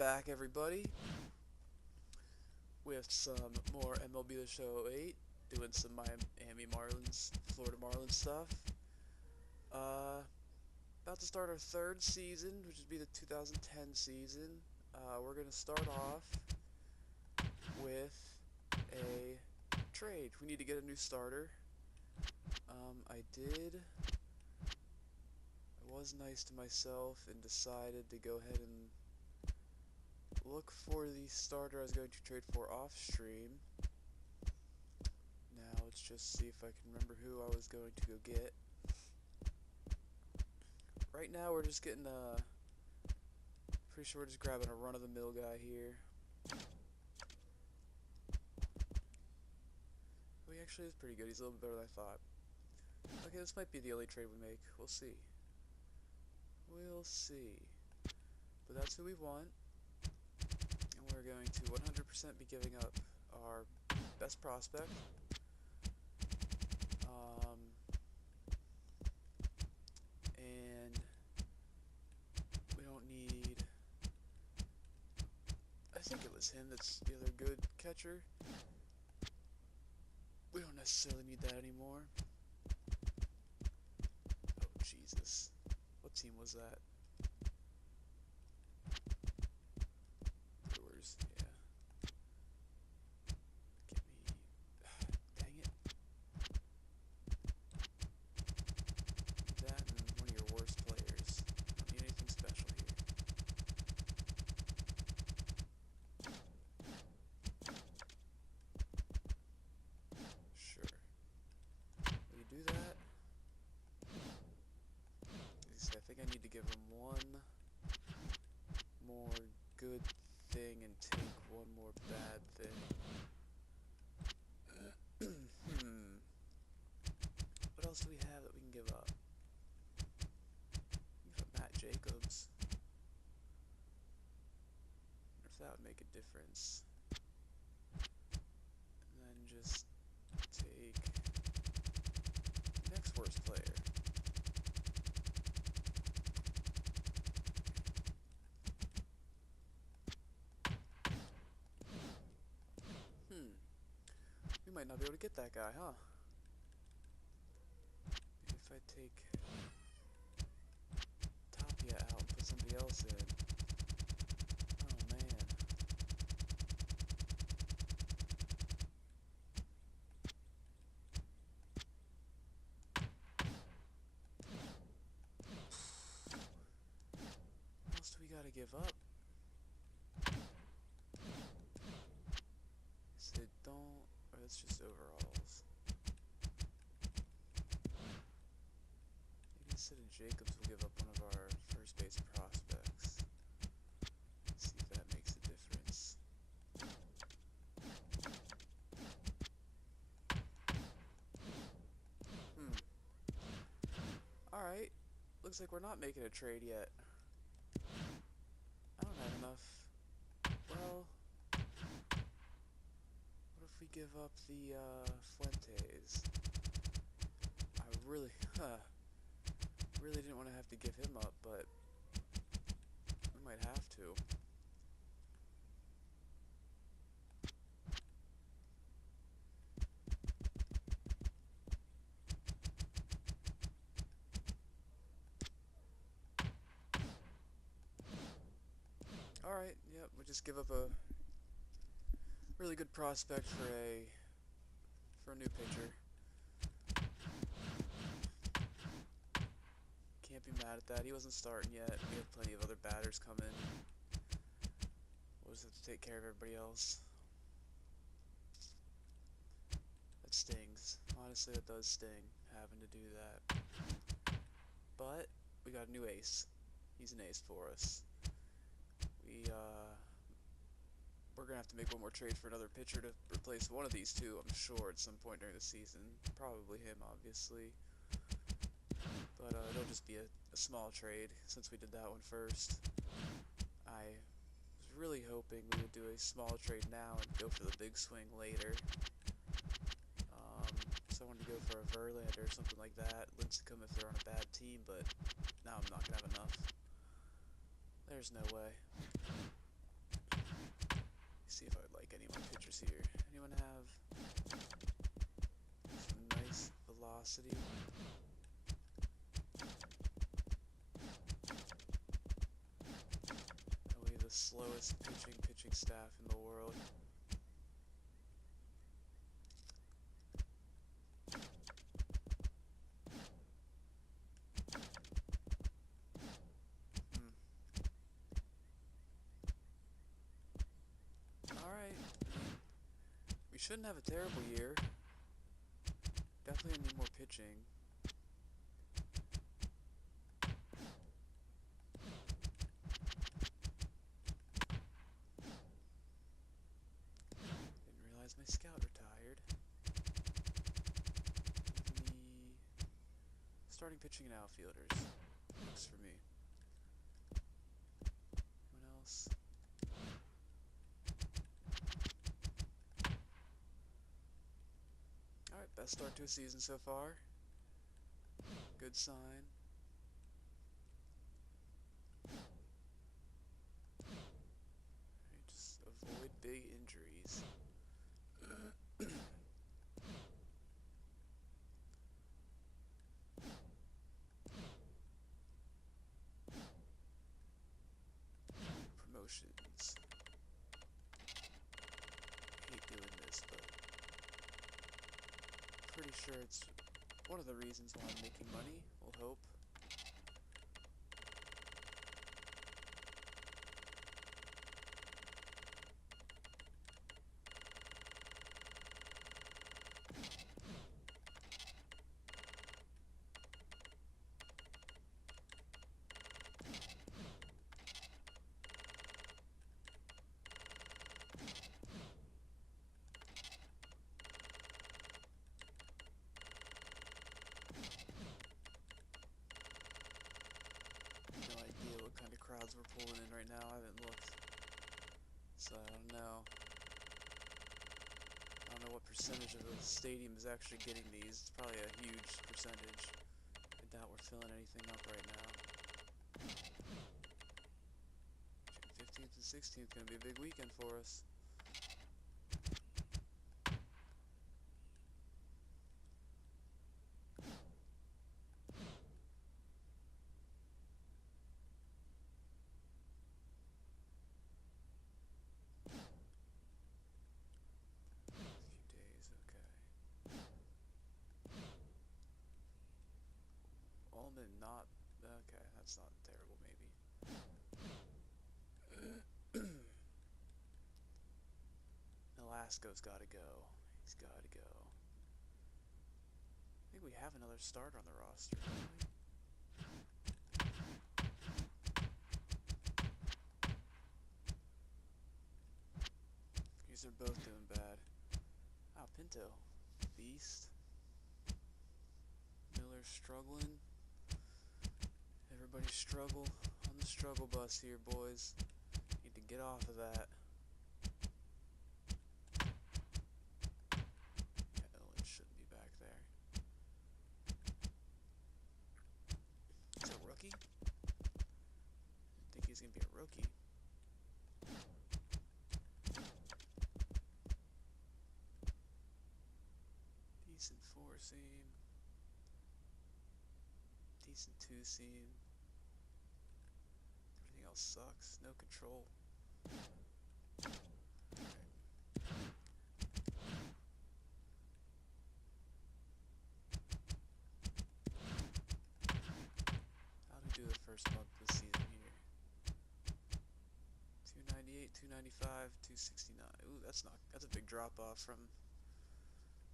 back, everybody, with some more MLB The Show 08, doing some Miami Marlins, Florida Marlins stuff. About to start our third season, which would be the 2010 season. We're going to start off with a trade. We need to get a new starter. I was nice to myself and decided to go ahead and look for the starter I was going to trade for off stream. Now let's just see if I can remember who I was going to go get. Right now we're just getting pretty sure we're just grabbing a run-of-the-mill guy here. Oh, he actually is pretty good. He's a little bit better than I thought. Okay, this might be the only trade we make. We'll see. We'll see. But that's who we want. And we're going to 100% be giving up our best prospect. And we don't need... I think it was him that's the other good catcher. We don't necessarily need that anymore. Oh, Jesus. What team was that? Brewers, yeah. Get me... Dang it. That and one of your worst players. Don't need anything special here. Sure. Will you do that? I think I need to give him one more good thing and take one more bad thing. What else do we have that we can give up? Give up Matt Jacobs. I wonder if that would make a difference. And then just take next worst player. We might not be able to get that guy, huh? Maybe if I take Tapia out and put somebody else in. Oh, man. What else do we gotta give up? So don't... Or that's just overalls. Maybe instead of Jacobs, we'll give up one of our first base prospects. See if that makes a difference. Alright. Looks like we're not making a trade yet. I don't have enough. Well... What if we give up the, Fuentes? I really didn't want to have to give him up, but we might have to. Alright, yep, we'll just give up a really good prospect for a new pitcher. Can't be mad at that. He wasn't starting yet. We have plenty of other batters coming. We'll just have to take care of everybody else. That stings. Honestly, it does sting, having to do that. But we got a new ace. He's an ace for us. We're gonna have to make one more trade for another pitcher to replace one of these two, I'm sure, at some point during the season. Probably him, obviously. But it'll just be a small trade, since we did that one first. I was really hoping we would do a small trade now and go for the big swing later. So I wanted to go for a Verlander or something like that. Lincecum if they're on a bad team, but now I'm not gonna have enough. There's no way. see if I would like any of my pitchers here. Anyone have some nice velocity? We have the slowest pitching staff in the world. Alright. We shouldn't have a terrible year. Definitely need more pitching. Didn't realize my scout retired. Me starting pitching and outfielders. Works for me. Anyone else? Alright, best start to a season so far. Good sign. Alright, just avoid big injuries. Promotions. Hate doing this, but pretty sure it's one of the reasons why I'm making money, we'll hope. No idea what kind of crowds we're pulling in right now. I haven't looked, so I don't know. I don't know what percentage of the stadium is actually getting these. It's probably a huge percentage. I doubt we're filling anything up right now. June 15th and 16th gonna be a big weekend for us. Not okay, that's not terrible, maybe. Alasko's gotta go. He's gotta go. I think we have another starter on the roster, don't we? These are both doing bad. Ah, Pinto. Beast. Miller's struggling. Everybody struggle on the struggle bus here, boys. Need to get off of that. Yeah, Owen shouldn't be back there. He's a rookie? I think he's gonna be a rookie. Decent 4-seam. Decent 2-seam. Everything else sucks. No control. How do we do the first month of the season here? 298, 295, 269. Ooh, that's a big drop off from.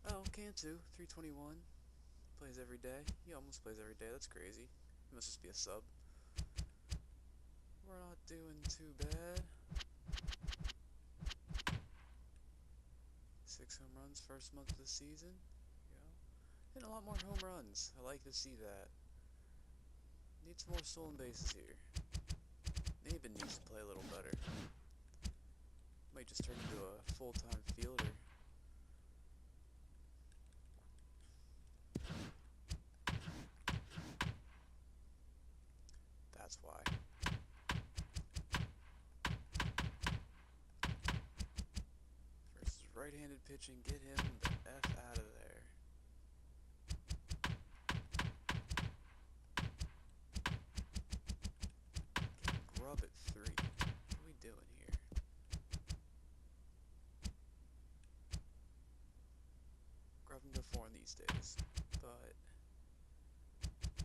Oh, Cantu, 321. Plays every day. He almost plays every day. That's crazy. He must just be a sub. We're not doing too bad. 6 home runs first month of the season. There you go. Hitting a lot more home runs. I like to see that. Need some more stolen bases here. Maben needs to play a little better. Might just turn into a full-time fielder. That's why. pitching. Get him the F out of there. Get Grub at 3. What are we doing here? Grub can go 4 in these days, but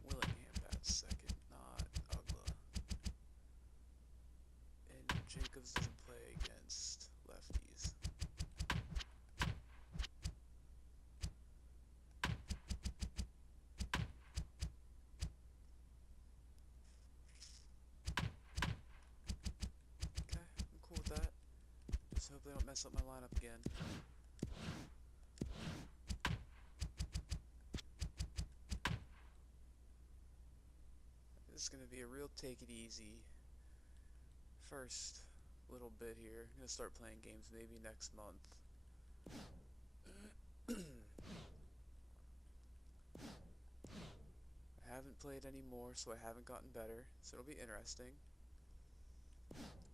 Willingham bats second, not Ugla. And Jacobs doesn't play against lefties. Okay, I'm cool with that. Just hope they don't mess up my lineup again. This is going to be a real take it easy first little bit here. I'm going to start playing games maybe next month. I haven't played any more, so I haven't gotten better, so it'll be interesting.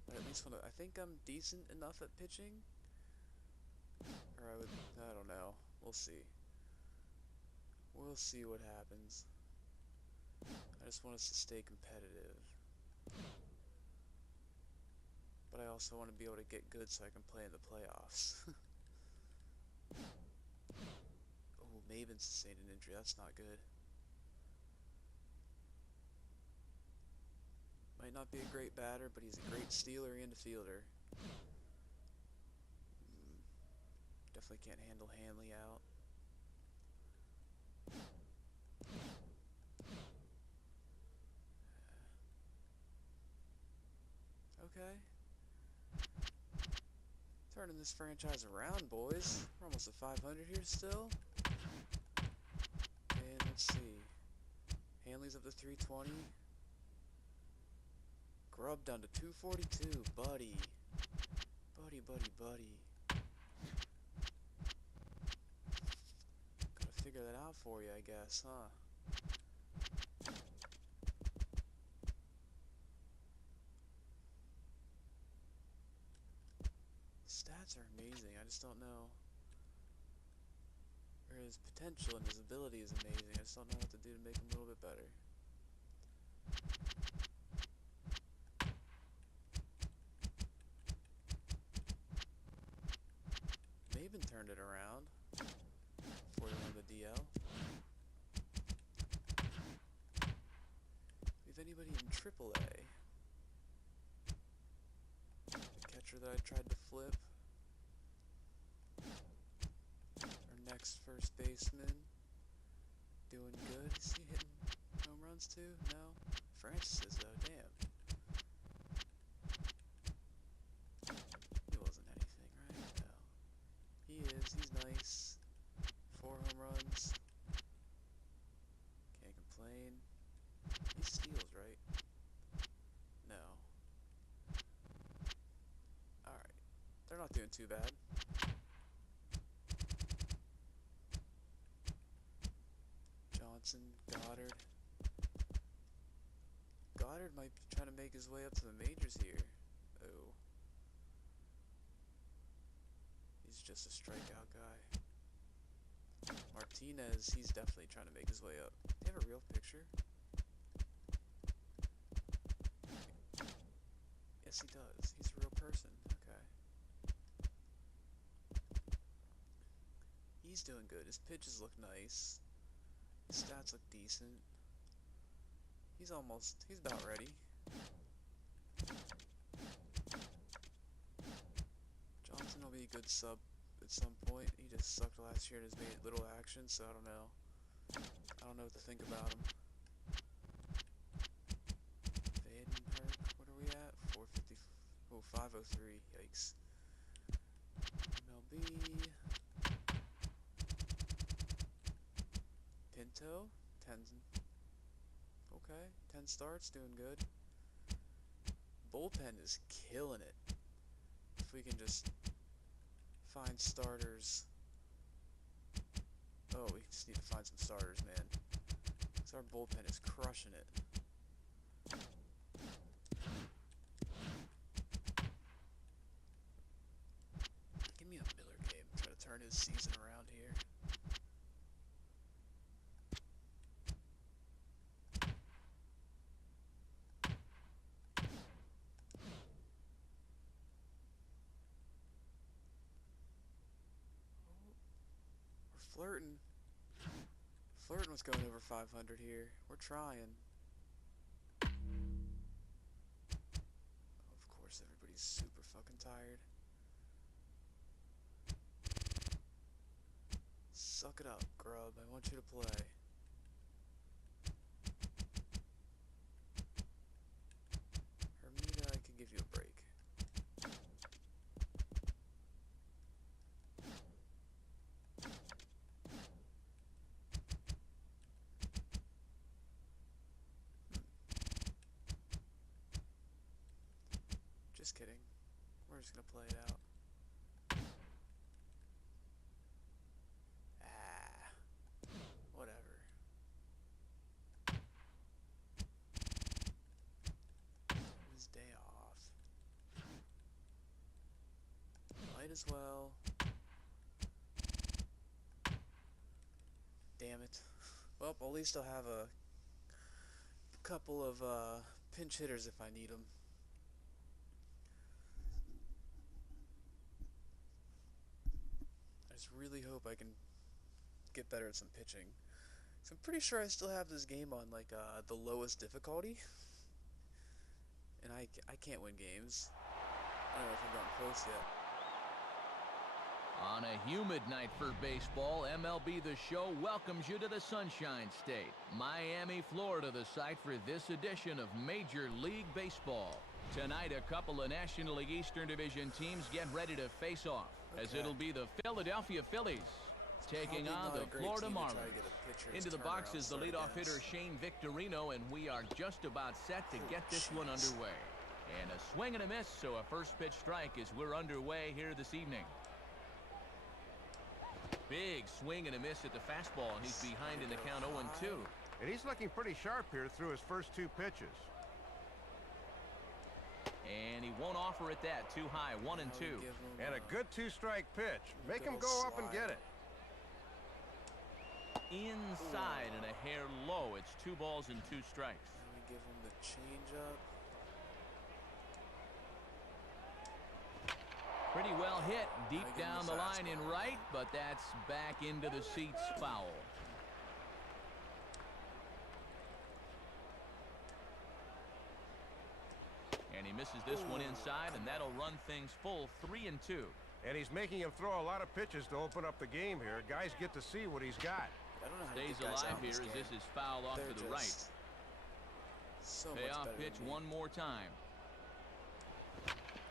But at least I think I'm decent enough at pitching. Or I don't know. We'll see. We'll see what happens. I just want us to stay competitive. But I also want to be able to get good so I can play in the playoffs. Oh, Maven sustained an injury. That's not good. Might not be a great batter, but he's a great stealer and a fielder. Definitely can't handle Hanley out. Okay. Turning this franchise around, boys. We're almost at 500 here still. And let's see. Hanley's up to 320. Grub down to 242. Buddy. Buddy, buddy, buddy. Gotta figure that out for you, I guess, huh? Stats are amazing. I just don't know. Or his potential and his ability is amazing. I just don't know what to do to make him a little bit better. Maven turned it around before he won the DL. We have anybody in AAA? The catcher that I tried to flip. Our next first baseman. Doing good. Is he hitting home runs too? No? Francis is though, damn. He wasn't anything, right? No. He is. He's nice. 4 home runs. Can't complain. He steals, right? No. Alright. They're not doing too bad. Johnson, Goddard. Goddard might be trying to make his way up to the majors here. Oh. He's just a strikeout guy. Martinez, he's definitely trying to make his way up. Do you have a real picture? Yes, he does. He's a real person. Okay. He's doing good. His pitches look nice. His stats look decent. He's about ready. Johnson will be a good sub at some point. He just sucked last year and has made little action, so I don't know. I don't know what to think about him. Vandenberg, what are we at? 450. Oh, 503. Yikes. MLB. Pinto. 10. Okay. 10 starts. Doing good. Bullpen is killing it. If we can just find starters. Oh, we just need to find some starters, man. Because our bullpen is crushing it. Give me a Miller game. Try to turn Flirting. Flirting was going over 500 here. We're trying. Of course, everybody's super fucking tired. Suck it up, grub. I want you to play. Hermida, I can give you a break. Just kidding. We're just gonna play it out. Whatever. His day off. Might as well. Damn it. Well, at least I'll have a couple of pinch hitters if I need them. I just really hope I can get better at some pitching. So I'm pretty sure I still have this game on like the lowest difficulty, and I can't win games. I don't know if I've gotten close yet. On a humid night for baseball, MLB The Show welcomes you to the Sunshine State. Miami, Florida, the site for this edition of Major League Baseball. Tonight, a couple of National League Eastern Division teams get ready to face off, as it'll be the Philadelphia Phillies taking on the Florida Marlins. Into the box is the leadoff hitter Shane Victorino, and we are just about set to get this one underway. And a swing and a miss, so a first pitch strike as we're underway here this evening. Big swing and a miss at the fastball, and he's behind in the count 0-2. And he's looking pretty sharp here through his first two pitches. And he won't offer it that. Too high, 1-2. And a good two-strike pitch. Make him go up and get it. Inside and a hair low. It's 2 balls and 2 strikes. And we give him the changeup. Pretty well hit deep down the line in right, but that's back into the seats, foul. And he misses this one inside, and that'll run things full, 3-2. And he's making him throw a lot of pitches to open up the game here. Guys get to see what he's got. I don't know how Stays alive here as this is foul off to the right. So payoff pitch one more time.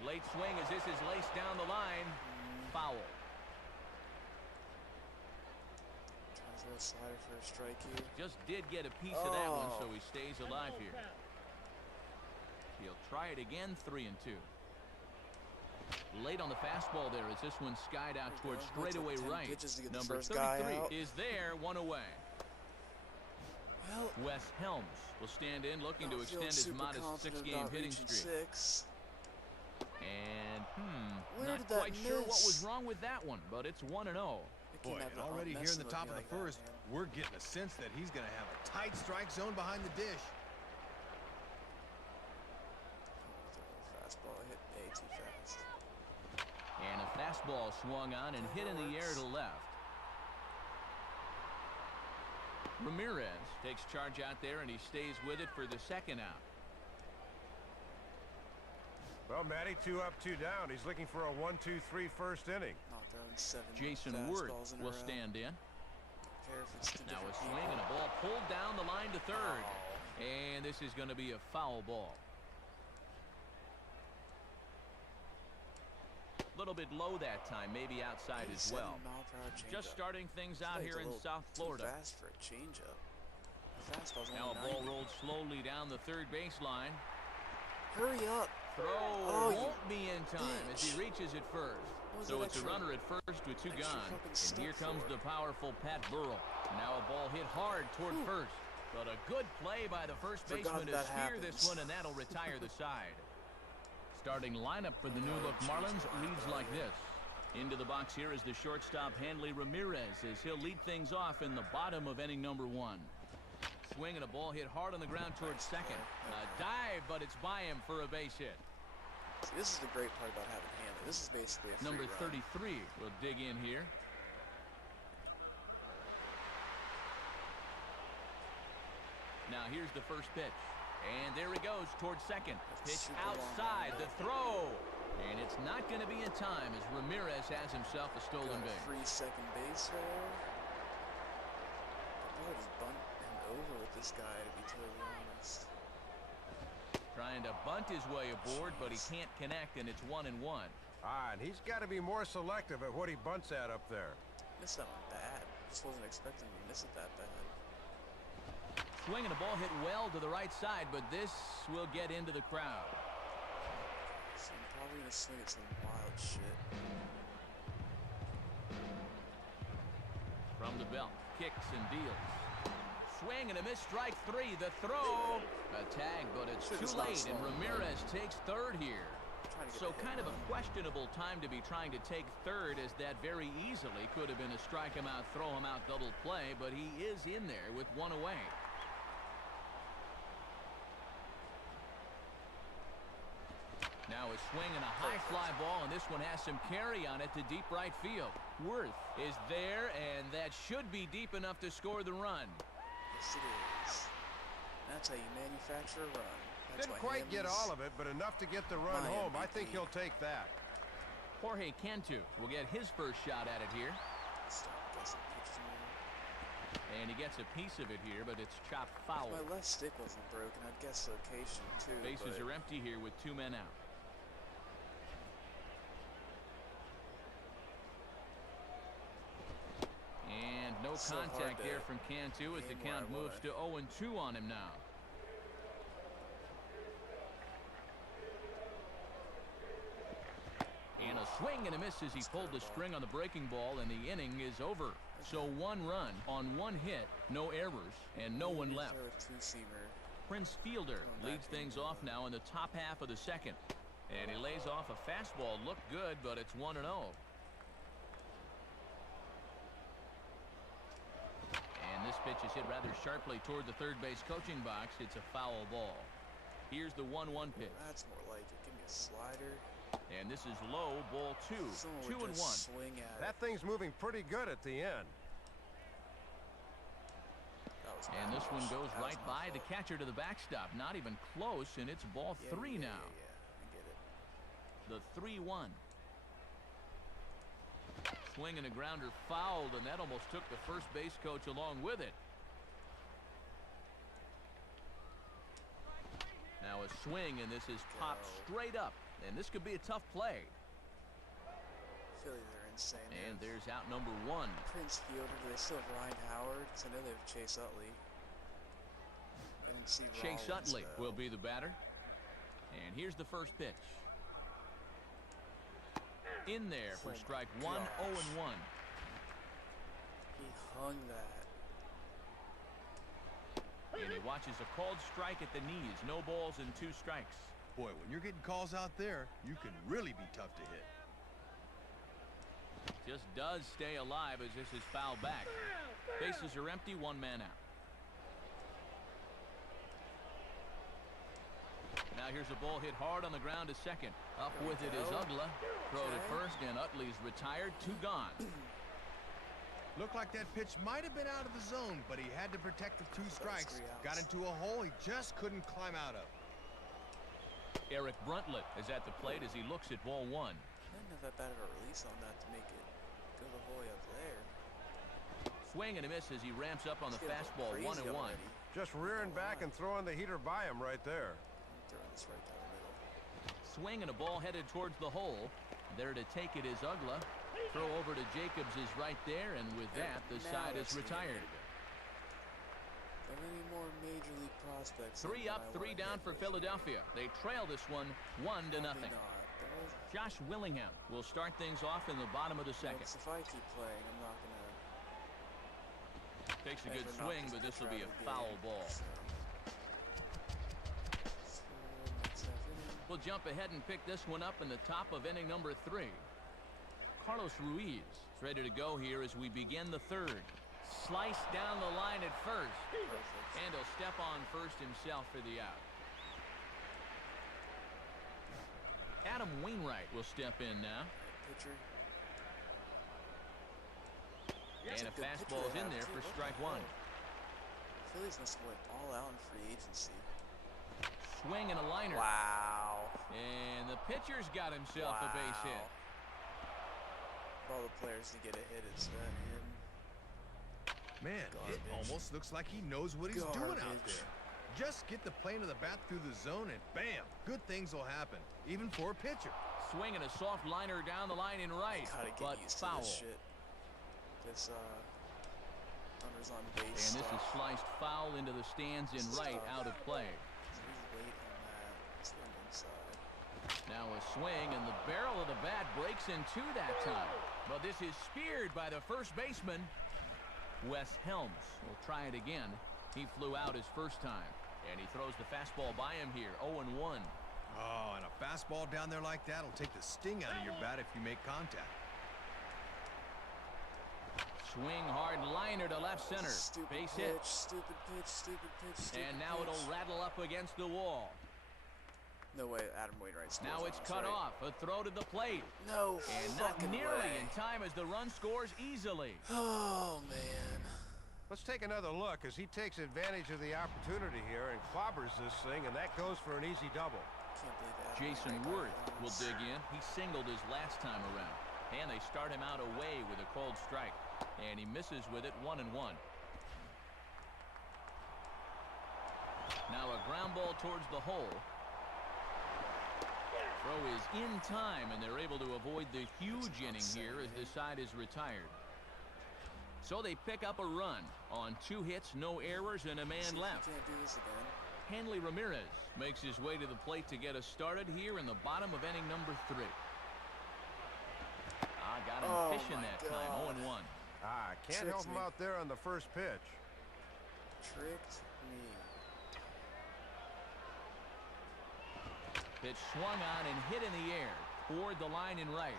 Late swing as this is laced down the line. Foul. Trying to throw a slider for a strike here. Just did get a piece of that one, so he stays alive here. He'll try it again, 3-2. Late on the fastball there as this one skied out towards straightaway right. Number 33 is there, 1 away. Well, Wes Helms will stand in, looking to extend his modest 6-game hitting streak. And not quite sure what was wrong with that one, but it's 1-0. Boy, and already here in the top of the first, we're getting a sense that he's going to have a tight strike zone behind the dish. Fastball hit way too fast. And a fastball swung on and hit in the air to left. Ramirez takes charge out there, and he stays with it for the second out. Well, Matty, 2 up, 2 down. He's looking for a 1-2-3 first inning. Not throwing 7 Jason Word will stand in. Now a swing and a ball pulled down the line to third. And this is going to be a foul ball. A little bit low that time, maybe outside as well. Just starting things out here in South Florida. Fast for a changeup. Now a ball rolled slowly down the third baseline. Hurry up. Throw won't be in time as he reaches it first. So it's a runner at first with 2 gone. And here comes the powerful Pat Burrell. Now a ball hit hard toward first. But a good play by the first baseman to steer this one, and that'll retire the side. Starting lineup for the new-look Marlins reads like this. Into the box here is the shortstop Hanley Ramirez as he'll lead things off in the bottom of inning number 1. Swing and a ball hit hard on the ground towards second. A dive, but it's by him for a base hit. See, this is the great part about having Hanley. This is basically a free Number run. 33 will dig in here. Now here's the first pitch. And there he goes towards second. Pitch outside, the throw. And it's not going to be in time as Ramirez has himself a stolen base. Free second base there. I'll just bunt him over with this guy, to be totally honest. Trying to bunt his way aboard, but he can't connect, and it's 1-1. And he's got to be more selective at what he bunts at up there. Missed that one bad. Just wasn't expecting to miss it that bad. Swinging a ball hit well to the right side, but this will get into the crowd. So I'm probably going to swing at some wild shit. From the belt, kicks and deals. Swing and a miss, strike three. The throw, a tag, but it's too late, and Ramirez takes third here. So kind of a questionable time to be trying to take third, as that very easily could have been a strike him out, throw him out double play, but he is in there with one away. Now a swing and a high fly ball, and this one has some carry on it to deep right field. Worth is there, and that should be deep enough to score the run. Yes, it is. That's how you manufacture a run. That's Didn't quite get all of it, but enough to get the run home. MVP. I think he'll take that. Jorge Cantu will get his first shot at it here. And he gets a piece of it here, but it's chopped foul. If my left stick wasn't broken, I'd guess location too. Bases are empty here with 2 men out. And no contact there from Cantu as the count moves to 0-2 on him now. And a swing and a miss as he pulled the string on the breaking ball, and the inning is over. So 1 run on 1 hit, no errors, and no one left. Prince Fielder leads things off now in the top half of the second. And he lays off a fastball. Looked good, but it's 1-0. And this pitch is hit rather sharply toward the third base coaching box. It's a foul ball. Here's the 1-1 pitch. That's more like it. Give me a slider. And this is low, ball 2. 2-1. That thing's moving pretty good at the end. And this one goes right by the catcher to the backstop. Not even close, and it's ball 3 now. I get it. The 3-1. Swing and a grounder fouled, and that almost took the first base coach along with it. Now a swing, and this is popped straight up, and this could be a tough play. Phillies are insane. And there's out number 1. Prince Fielder. Do they still have Ryan Howard? Because I know they have Chase Utley. I didn't see Chase Rollins, Utley will be the batter. And here's the first pitch. In there for strike 1, 0-1. He hung that. And he watches a called strike at the knees. No balls and 2 strikes. Boy, when you're getting calls out there, you can really be tough to hit. Just does stay alive as this is fouled back. Bases are empty, 1 man out. Now here's a ball hit hard on the ground to second. Up with it is Ugla. Throw to first, and Utley's retired. 2 gone. Looked like that pitch might have been out of the zone, but he had to protect the 2 strikes. Got into a hole he just couldn't climb out of. Eric Bruntlett is at the plate as he looks at ball 1. I didn't have that bad of a release on that to make it go the whole way up there. Swing and a miss as he ramps up on the fastball. 1-1. Just rearing back and throwing the heater by him right there. I'm throwing this right down the middle. Swing and a ball headed towards the hole. There to take it is Ugla. Throw over to Jacobs is right there, and with that, the side is retired. Are any more major league prospects? 3 up, 3 down for Philadelphia. They trail this one 1-0. Josh Willingham will start things off in the bottom of the second. If I keep playing, I'm not gonna. Takes a good swing, but this will be a foul ball. We'll jump ahead and pick this one up in the top of inning number 3. Carlos Ruiz is ready to go here as we begin the 3rd. Slice down the line at first. And he'll step on first himself for the out. Adam Wainwright will step in now. Pitcher. And a fastball's in there for strike 1. Phillies must have went all out in free agency. Swing and a liner. Wow. And the pitcher's got himself a base hit. All the players to get a hit instead. Man, it almost looks like he knows what he's doing out there. Just get the plane of the bat through the zone and bam, good things will happen, even for a pitcher. Swinging a soft liner down the line in right, but foul. This shit. This runners on base. And this is sliced foul into the stands in right, out of play. He's late on that. Swing inside. Now a swing, and the barrel of the bat breaks in two that time. But this is speared by the first baseman. Wes Helms will try it again. He flew out his first time, and he throws the fastball by him here, 0-1. Oh, and a fastball down there like that will take the sting out of your bat if you make contact. Swing hard liner to left center. Base hit. Stupid pitch. And now it'll rattle up against the wall. No way, Adam Wainwright's now it's cut off. A throw to the plate. No and not nearly in time as the run scores easily. Oh, man. Let's take another look as he takes advantage of the opportunity here and clobbers this thing, and that goes for an easy double. Can't believe that. Jason Worth will dig in. He singled his last time around. And they start him out away with a cold strike. And he misses with it, 1-1. Now a ground ball towards the hole. Throw is in time, and they're able to avoid the huge inning here as this side is retired. So they pick up a run on 2 hits, no errors, and a man left. Can't do this again. Hanley Ramirez makes his way to the plate to get us started here in the bottom of inning number 3. Got him fishing that time, 0-1. Can't help him out there on the first pitch. Tricked me. Pitch swung on and hit in the air toward the line in right.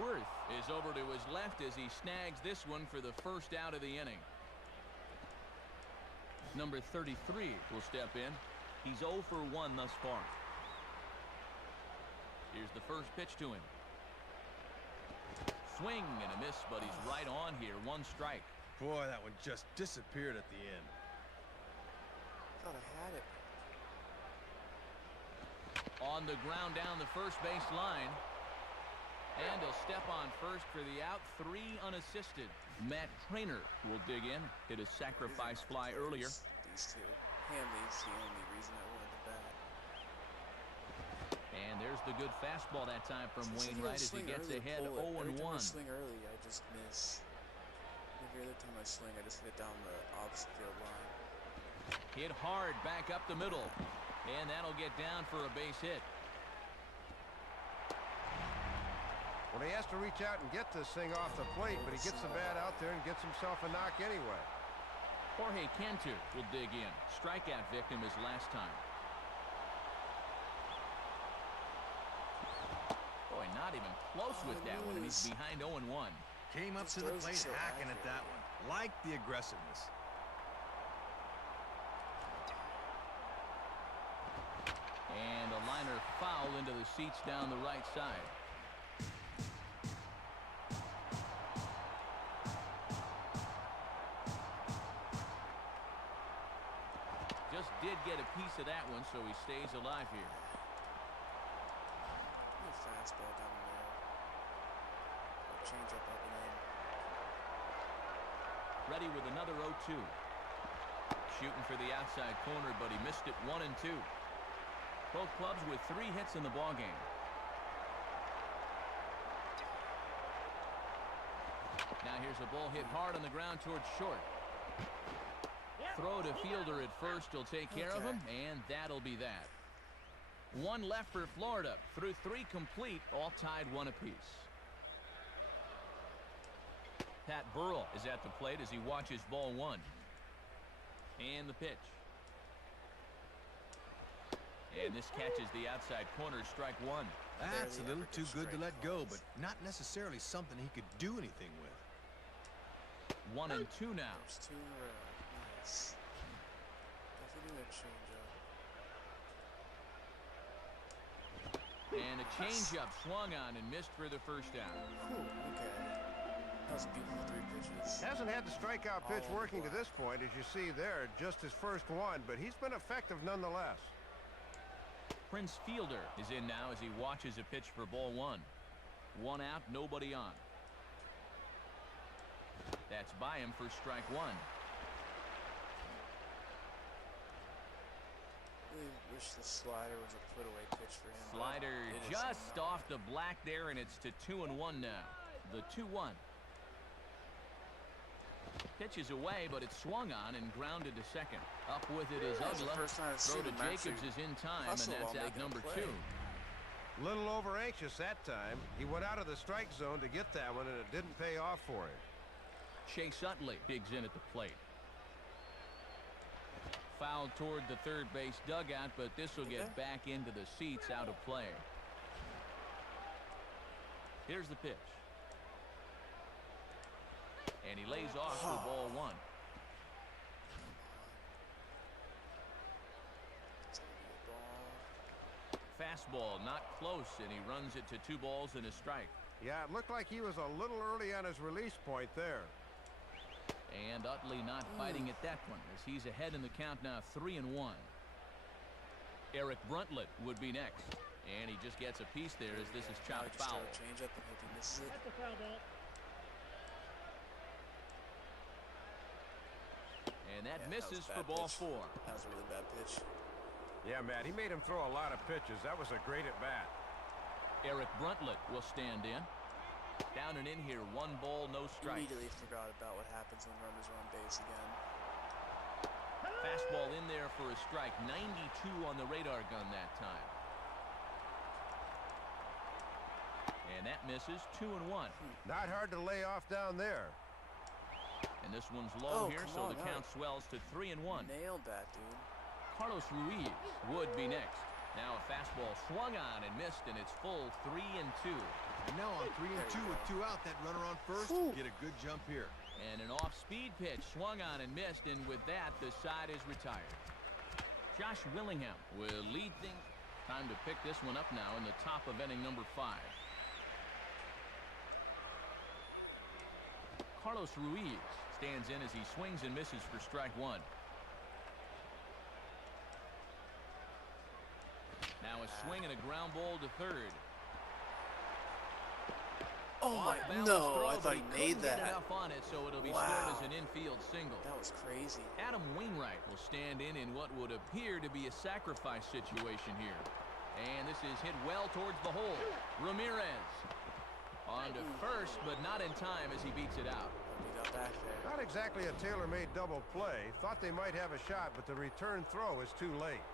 Worth is over to his left as he snags this one for the first out of the inning. Number 33 will step in. He's 0 for 1 thus far. Here's the first pitch to him. Swing and a miss, but he's right on here. 1 strike. Boy, that one just disappeared at the end. Thought I had it. On the ground down the first base line. And he'll step on first for the out. 3 unassisted. Matt Trainer will dig in. Hit a sacrifice fly earlier. These two. Hanley's the only reason I wanted the bat. And there's the good fastball that time from Wainwright as he gets ahead 0-1. Every time I swing early, I just miss. Every other time I swing, I just hit down the opposite field line. Hit hard back up the middle. And that'll get down for a base hit. Well, he has to reach out and get this thing off the plate, but he gets the bat out there and gets himself a knock anyway. Jorge Cantu will dig in. Strikeout victim his last time. Boy, not even close with that one, and he's behind 0-1. Came up to the plate hacking at that one. Like the aggressiveness. And a liner foul into the seats down the right side. Just did get a piece of that one, so he stays alive here. Fastball down the middle. Change up and in. Ready with another 0-2. Shooting for the outside corner, but he missed it 1 and 2. Both clubs with 3 hits in the ballgame. Now here's a ball hit hard on the ground towards short. Throw to fielder at first will take care of him, and that'll be that. 1 left for Florida. Through 3 complete, all tied 1 apiece. Pat Burrell is at the plate as he watches ball 1. And the pitch. And this catches the outside corner, strike 1. That's a little too good to let go, but not necessarily something he could do anything with. 1 and 2 now. There's 2 in a row. Nice. Definitely a changeup. And a changeup swung on and missed for the first out. Okay. That was a beautiful 3 pitches. Hasn't had the strikeout pitch working to this point, as you see there, just his first one, but he's been effective nonetheless. Prince Fielder is in now as he watches a pitch for ball 1. 1 out, nobody on. That's by him for strike 1. Really wish the slider was a put-away pitch for him. Slider just off the black there, and it's to 2-1 now. The 2-1. Pitch is away, but it's swung on and grounded to second. Up with it is Ugla. Throw to Jacobs is in time, and that's out number 2. Little over anxious that time. He went out of the strike zone to get that one, and it didn't pay off for him. Chase Utley digs in at the plate. Foul toward the third base dugout, but this will get back into the seats, out of play. Here's the pitch. And he lays off for ball 1. Fastball not close, and he runs it to 2 balls and a strike. Yeah, it looked like he was a little early on his release point there. And Utley not biting at that one as he's ahead in the count now, 3-1. Eric Bruntlett would be next, and he just gets a piece there as this is chopped foul. Change up and hope he misses it. And that misses for ball 4. That was a really bad pitch. Yeah, Matt, he made him throw a lot of pitches. That was a great at-bat. Eric Bruntlett will stand in. Down and in here, 1 ball, no strike. Immediately forgot about what happens when runners are on base again. Fastball in there for a strike. 92 on the radar gun that time. And that misses. 2-1. Not hard to lay off down there. And this one's low here, so the count swells to 3-1. Nailed that, dude. Carlos Ruiz would be next. Now a fastball swung on and missed, and it's full 3-2. And now on 3-2 with 2 out, that runner on first get a good jump here. And an off-speed pitch swung on and missed, and with that, the side is retired. Josh Willingham will lead things. Time to pick this one up now in the top of inning number 5. Carlos Ruiz stands in as he swings and misses for strike 1. Now a swing and a ground ball to third. Oh my, no, I thought he made that. Enough on it, so it'll be scored as an infield single. That was crazy. Adam Wainwright will stand in what would appear to be a sacrifice situation here. And this is hit well towards the hole. Ramirez on to first, but not in time as he beats it out. He got back there. Not exactly a tailor-made double play. Thought they might have a shot, but the return throw is too late.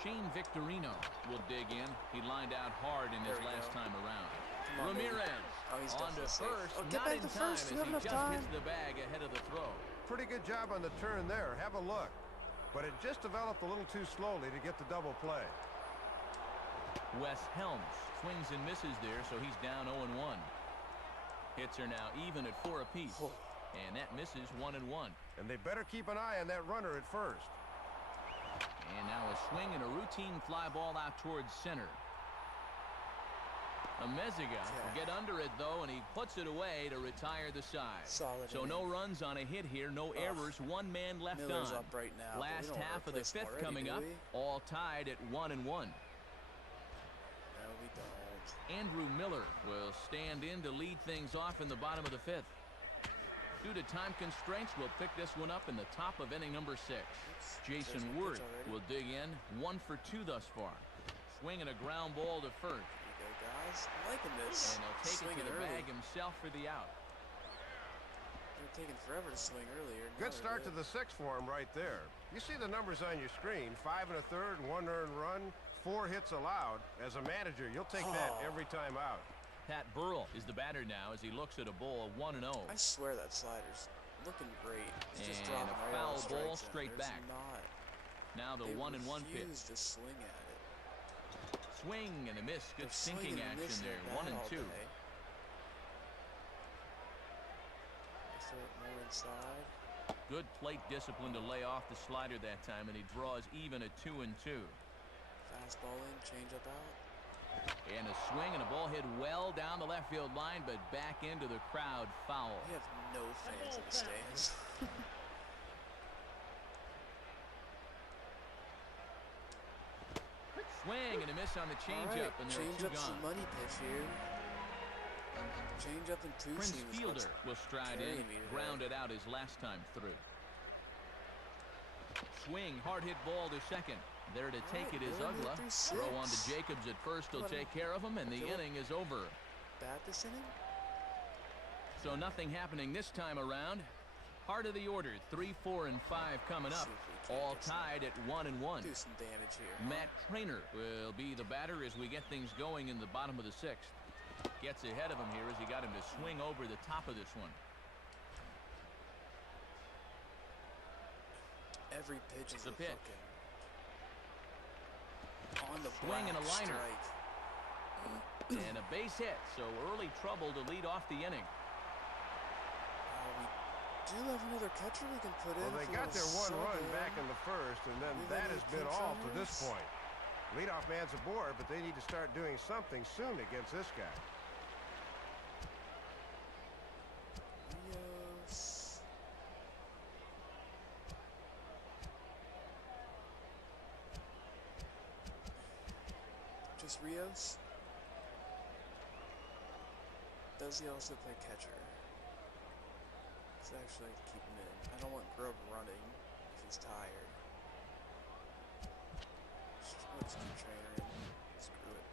Shane Victorino will dig in. He lined out hard in his last time around. Ramirez on to first, not in time as he just hits the bag ahead of the throw. Pretty good job on the turn there. Have a look. But it just developed a little too slowly to get the double play. Wes Helms swings and misses there, so he's down 0-1. Hits are now even at 4 apiece. And that misses 1-1. And they better keep an eye on that runner at first. And now a swing and a routine fly ball out towards center. Amezaga will get under it, though, and he puts it away to retire the side. Solid so no runs on a hit here, no errors, 1 man left Miller's on. up right now, Last half of the 5th coming up, all tied at 1-1. No, we don't. Andrew Miller will stand in to lead things off in the bottom of the 5th. Due to time constraints, we'll pick this one up in the top of inning number 6. Jason Worth will dig in, 1 for 2 thus far. Swinging a ground ball to first. There you go, guys. I'm liking this. And he'll take it to the bag himself for the out. They were taking forever to swing earlier. Good start to the 6th for him right there. You see the numbers on your screen: 5 1/3, 1 earned run, 4 hits allowed. As a manager, you'll take that every time out. Pat Burrell is the batter now as he looks at a ball of 1-0. I swear that slider's looking great. It's just and dropping a right foul on ball strikes straight in. back. Not. Now the 1-1 pitch. To swing at it. Swing and a miss. Good sinking action there. 1-2. Throw it more inside. Good plate discipline to lay off the slider that time, and he draws even at 2-2. Fastball in, change up out. And a swing and a ball hit well down the left field line, but back into the crowd foul. We have no fans in the stands. Swing and a miss on the changeup, and there are two Changeup's gone. the money pitch here. Changeup and two Prince seams. Fielder will stride in, carrying me today. grounded out his last time through. Swing, hard hit ball to second. There to take it is Ugla. Throw on to Jacobs at first. He'll take care of him, and the inning is over. Bat this inning? So nothing happening this time around. Heart of the order, 3, 4, and 5 coming up. All tied at 1 and 1. Do some damage here. Matt Trainer will be the batter as we get things going in the bottom of the 6th. Gets ahead of him here as he got him to swing over the top of this one. Every pitch is The pitch. On the Swing and a liner. Strike. And a base hit, so early trouble to lead off the inning. We do have another catcher we can put in. Well, they got their one run back in the first, and then that has been all to this point. Leadoff man's aboard, but they need to start doing something soon against this guy. Rios. Just Rios? Does he also play catcher? Let's actually keep him in. I don't want Grubb running if he's tired. Let's keep Trainer in. Screw it.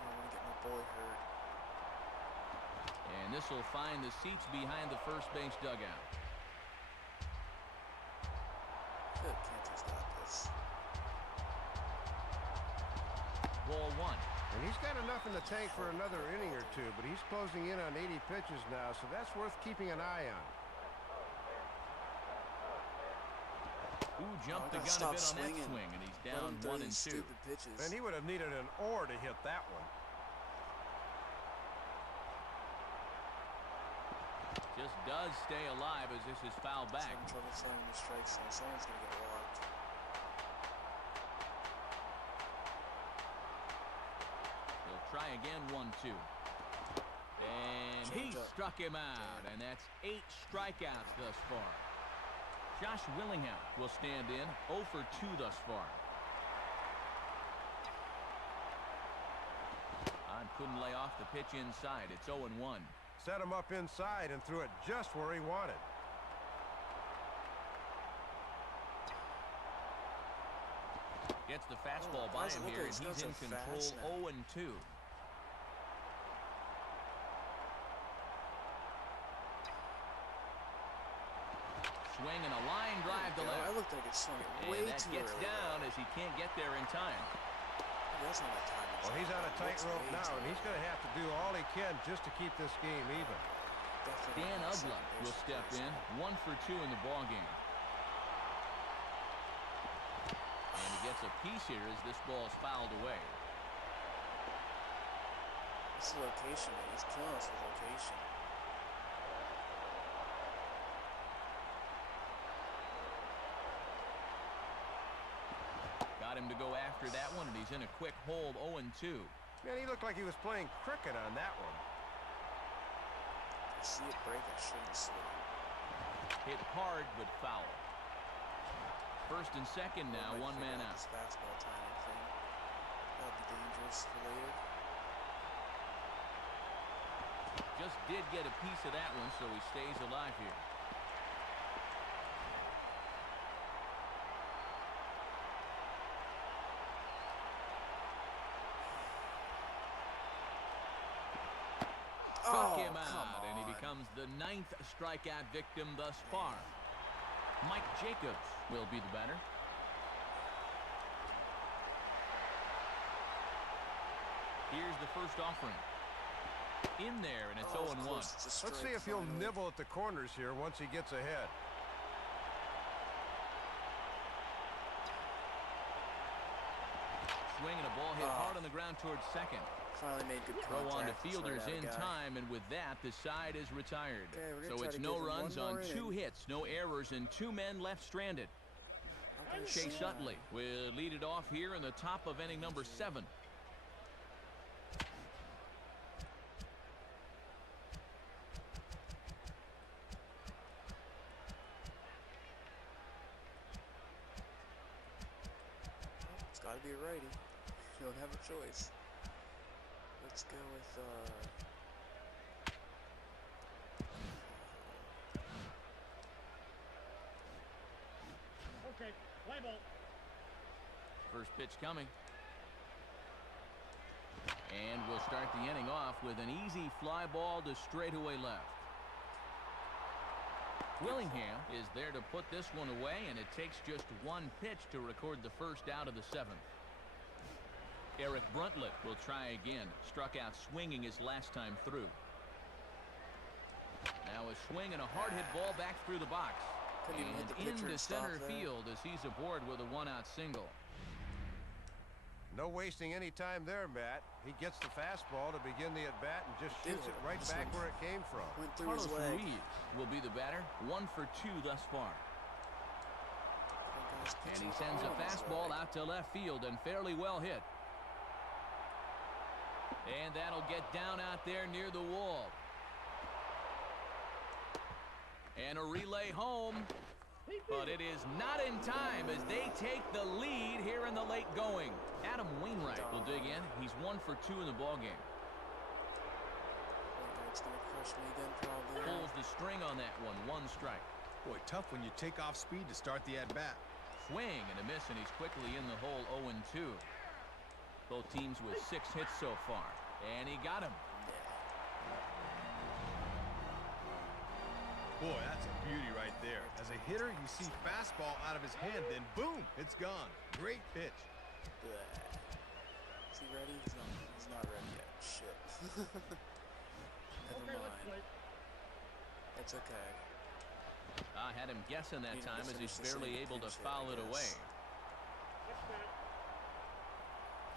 I don't want to get my boy hurt. And this will find the seats behind the first base dugout. Good, Cantor's got this. Ball 1. And he's got enough in the tank for another inning or two, but he's closing in on 80 pitches now, so that's worth keeping an eye on. Ooh, jumped the gun a bit on that swing, and he's down 1 and 2. Pitches. And he would have needed an oar to hit that one. Just does stay alive as this is foul back. Having trouble finding the strike zone. Someone's going to get walked. He'll try again, 1-2. And he struck him out, and that's 8 strikeouts thus far. Josh Willingham will stand in, 0 for 2 thus far. Couldn't lay off the pitch inside. It's 0-1. Set him up inside and threw it just where he wanted. Gets the fastball by him here, and he's in control. 0-2. Swing and a line drive to left. I looked like it swung it way too early. And that gets down as he can't get there in time. That's not that time. Well, he's on a tightrope now, and he's going to have to do all he can just to keep this game even. Dan Ugla will step in, 1 for 2 in the ball game. And he gets a piece here as this ball is fouled away. It's the location, man. He's killing us with location. Got him to go after that one, and he's in a quick hold, 0-2. Man, he looked like he was playing cricket on that one. I see it break, I shouldn't swing. Hit hard, but foul. First and second now, one man out. This fastball timing thing. That'll be dangerous for later. Just did get a piece of that one, so he stays alive here. Struck him out, and he becomes the 9th strikeout victim thus far. Mike Jacobs will be the batter. Here's the first offering. In there, and it's 0-1. Let's see if he'll nibble at the corners here once he gets ahead. Swing and a ball hit hard on the ground towards second. Finally made good Throw on to contact. fielders in time, and with that, the side is retired. Okay, so it's no runs on 2 hits, no errors, and 2 men left stranded. Chase Utley will lead it off here in the top of inning number 7. It's got to be a righty. You don't have a choice. Let's go with okay, play ball. First pitch coming. And we'll start the inning off with an easy fly ball to straightaway left. Willingham is there to put this one away, and it takes just 1 pitch to record the first out of the 7th. Eric Bruntlett will try again. Struck out swinging his last time through. Now a swing and a hard hit ball back through the box. And into center field as he's aboard with a 1-out single. No wasting any time there, Matt. He gets the fastball to begin the at-bat and just shoots it right back where it came from. Carlos Ruiz will be the batter. 1 for 2 thus far. And he sends a fastball out to left field and fairly well hit. And that'll get down out there near the wall. And a relay home. But it is not in time as they take the lead here in the late going. Adam Wainwright will dig in. He's 1 for 2 in the ballgame. Wainwright's going to crush me again, probably. Pulls the string on that one. 1 strike. Boy, tough when you take off speed to start the at-bat. Swing and a miss, and he's quickly in the hole. 0-2. Both teams with 6 hits so far. And he got him. Boy, that's a beauty right there. As a hitter, you see fastball out of his hand, then boom, it's gone. Great pitch. Is he ready? He's not ready yet. Shit. Never mind. It's okay. I had him guessing that time as he's barely able to foul it away.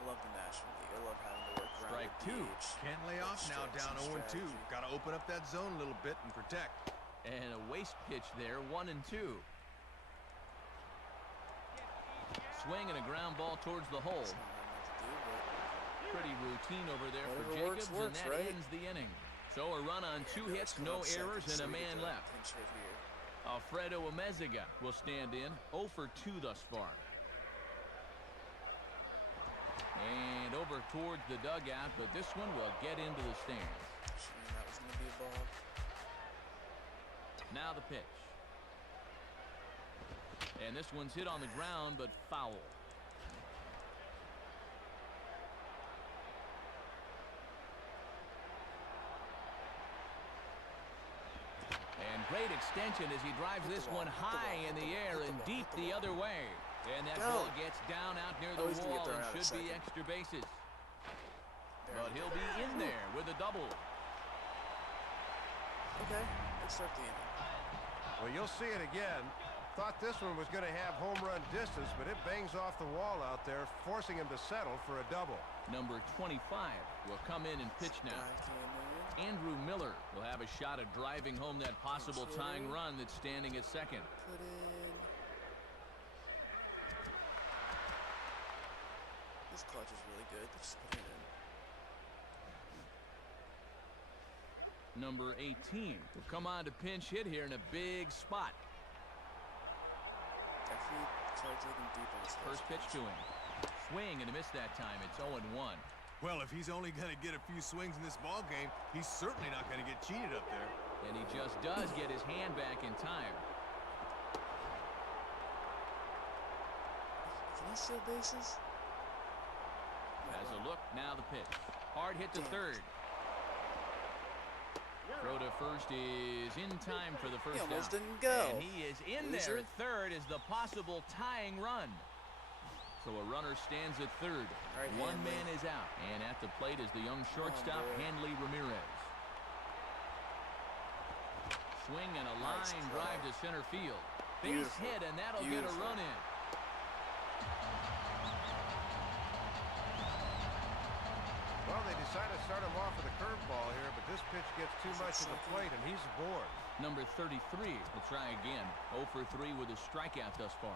I love the National League. I love having to work around Strike 2. Can't lay off now, down 0-2. Got to open up that zone a little bit and protect. And a waste pitch there, 1-2. Swing and a ground ball towards the hole. Pretty routine over there for Jacobs, and that ends the inning. So a run on 2 hits, no errors, and a man left. Alfredo Amezaga will stand in, 0 for 2 thus far. And over towards the dugout, but this one will get into the stands. That was going to be a ball. Now the pitch. And this one's hit on the ground, but foul. And great extension as he drives this one high in the air and deep the other way. And that ball gets down out near the wall and should be extra bases. But he'll be in there with a double. Okay, let's start the inning. Well, you'll see it again. Thought this one was going to have home run distance, but it bangs off the wall out there, forcing him to settle for a double. Number 25 will come in and pitch now. Andrew Miller will have a shot at driving home that possible tying run that's standing at second. Put in. This clutch is really good. Just put it in. Number 18 will come on to pinch hit here in a big spot. Definitely try to take him deep on this first pitch to him. Swing and a miss that time. It's 0-1. Well, if he's only going to get a few swings in this ball game, he's certainly not going to get cheated up there. And he just does get his hand back in time. Can he steal bases? As a look, now the pitch. Hard hit to third. Throw to first is in time for the first down. He almost didn't go. And he is in there at third as the possible tying run. So a runner stands at third. One man is out. And at the plate is the young shortstop, Hanley Ramirez. Swing and a line drive to center field. Base hit, and that'll get a run in. Well, they decided trying to start him off with a curveball here, but this pitch gets too much of the plate, and he's aboard. Number 33 will try again. 0 for 3 with a strikeout thus far.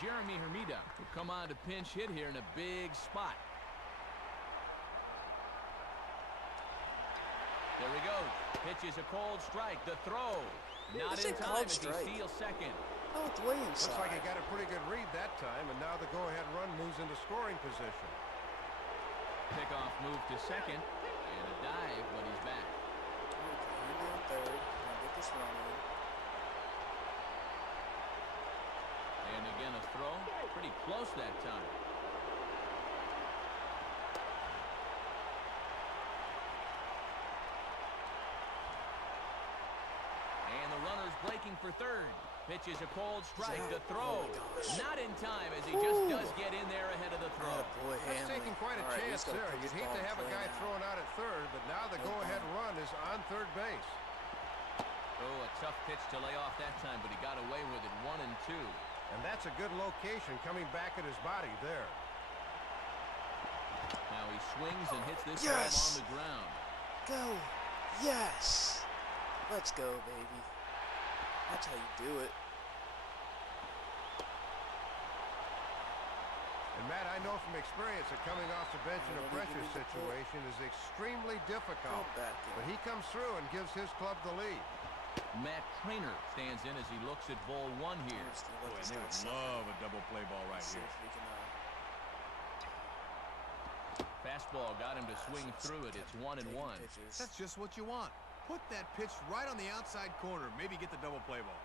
Jeremy Hermida will come on to pinch hit here in a big spot. There he goes. Pitch is a cold strike. The throw. Not in time as he steals second. Oh, it's way inside. Looks like he got a pretty good read that time, and now the go-ahead run moves into scoring position. Pickoff move to second, and a dive, but he's back. Okay, he's on third. I'll get this run in. And again a throw. Pretty close that time. And the runner's breaking for third. Pitch is a cold strike. The throw. Not in time as he just does get in there ahead of the throw. Boy, that's taking quite a chance there. You'd hate to have a guy throwing out at third, but now the go-ahead run is on third base. Oh, a tough pitch to lay off that time, but he got away with it. 1 and 2. And that's a good location coming back at his body there. Now he swings and hits this ball on the ground. Go. Yes. Let's go, baby. That's how you do it. And Matt, I know from experience that coming off the bench in a pressure situation is extremely difficult. But he comes through and gives his club the lead. Matt Trainer stands in as he looks at ball 1 here. Boy, and they would love a double play ball right here. Fastball got him to swing through it. It's 1 and 1. That's just what you want. Put that pitch right on the outside corner. Maybe get the double play ball.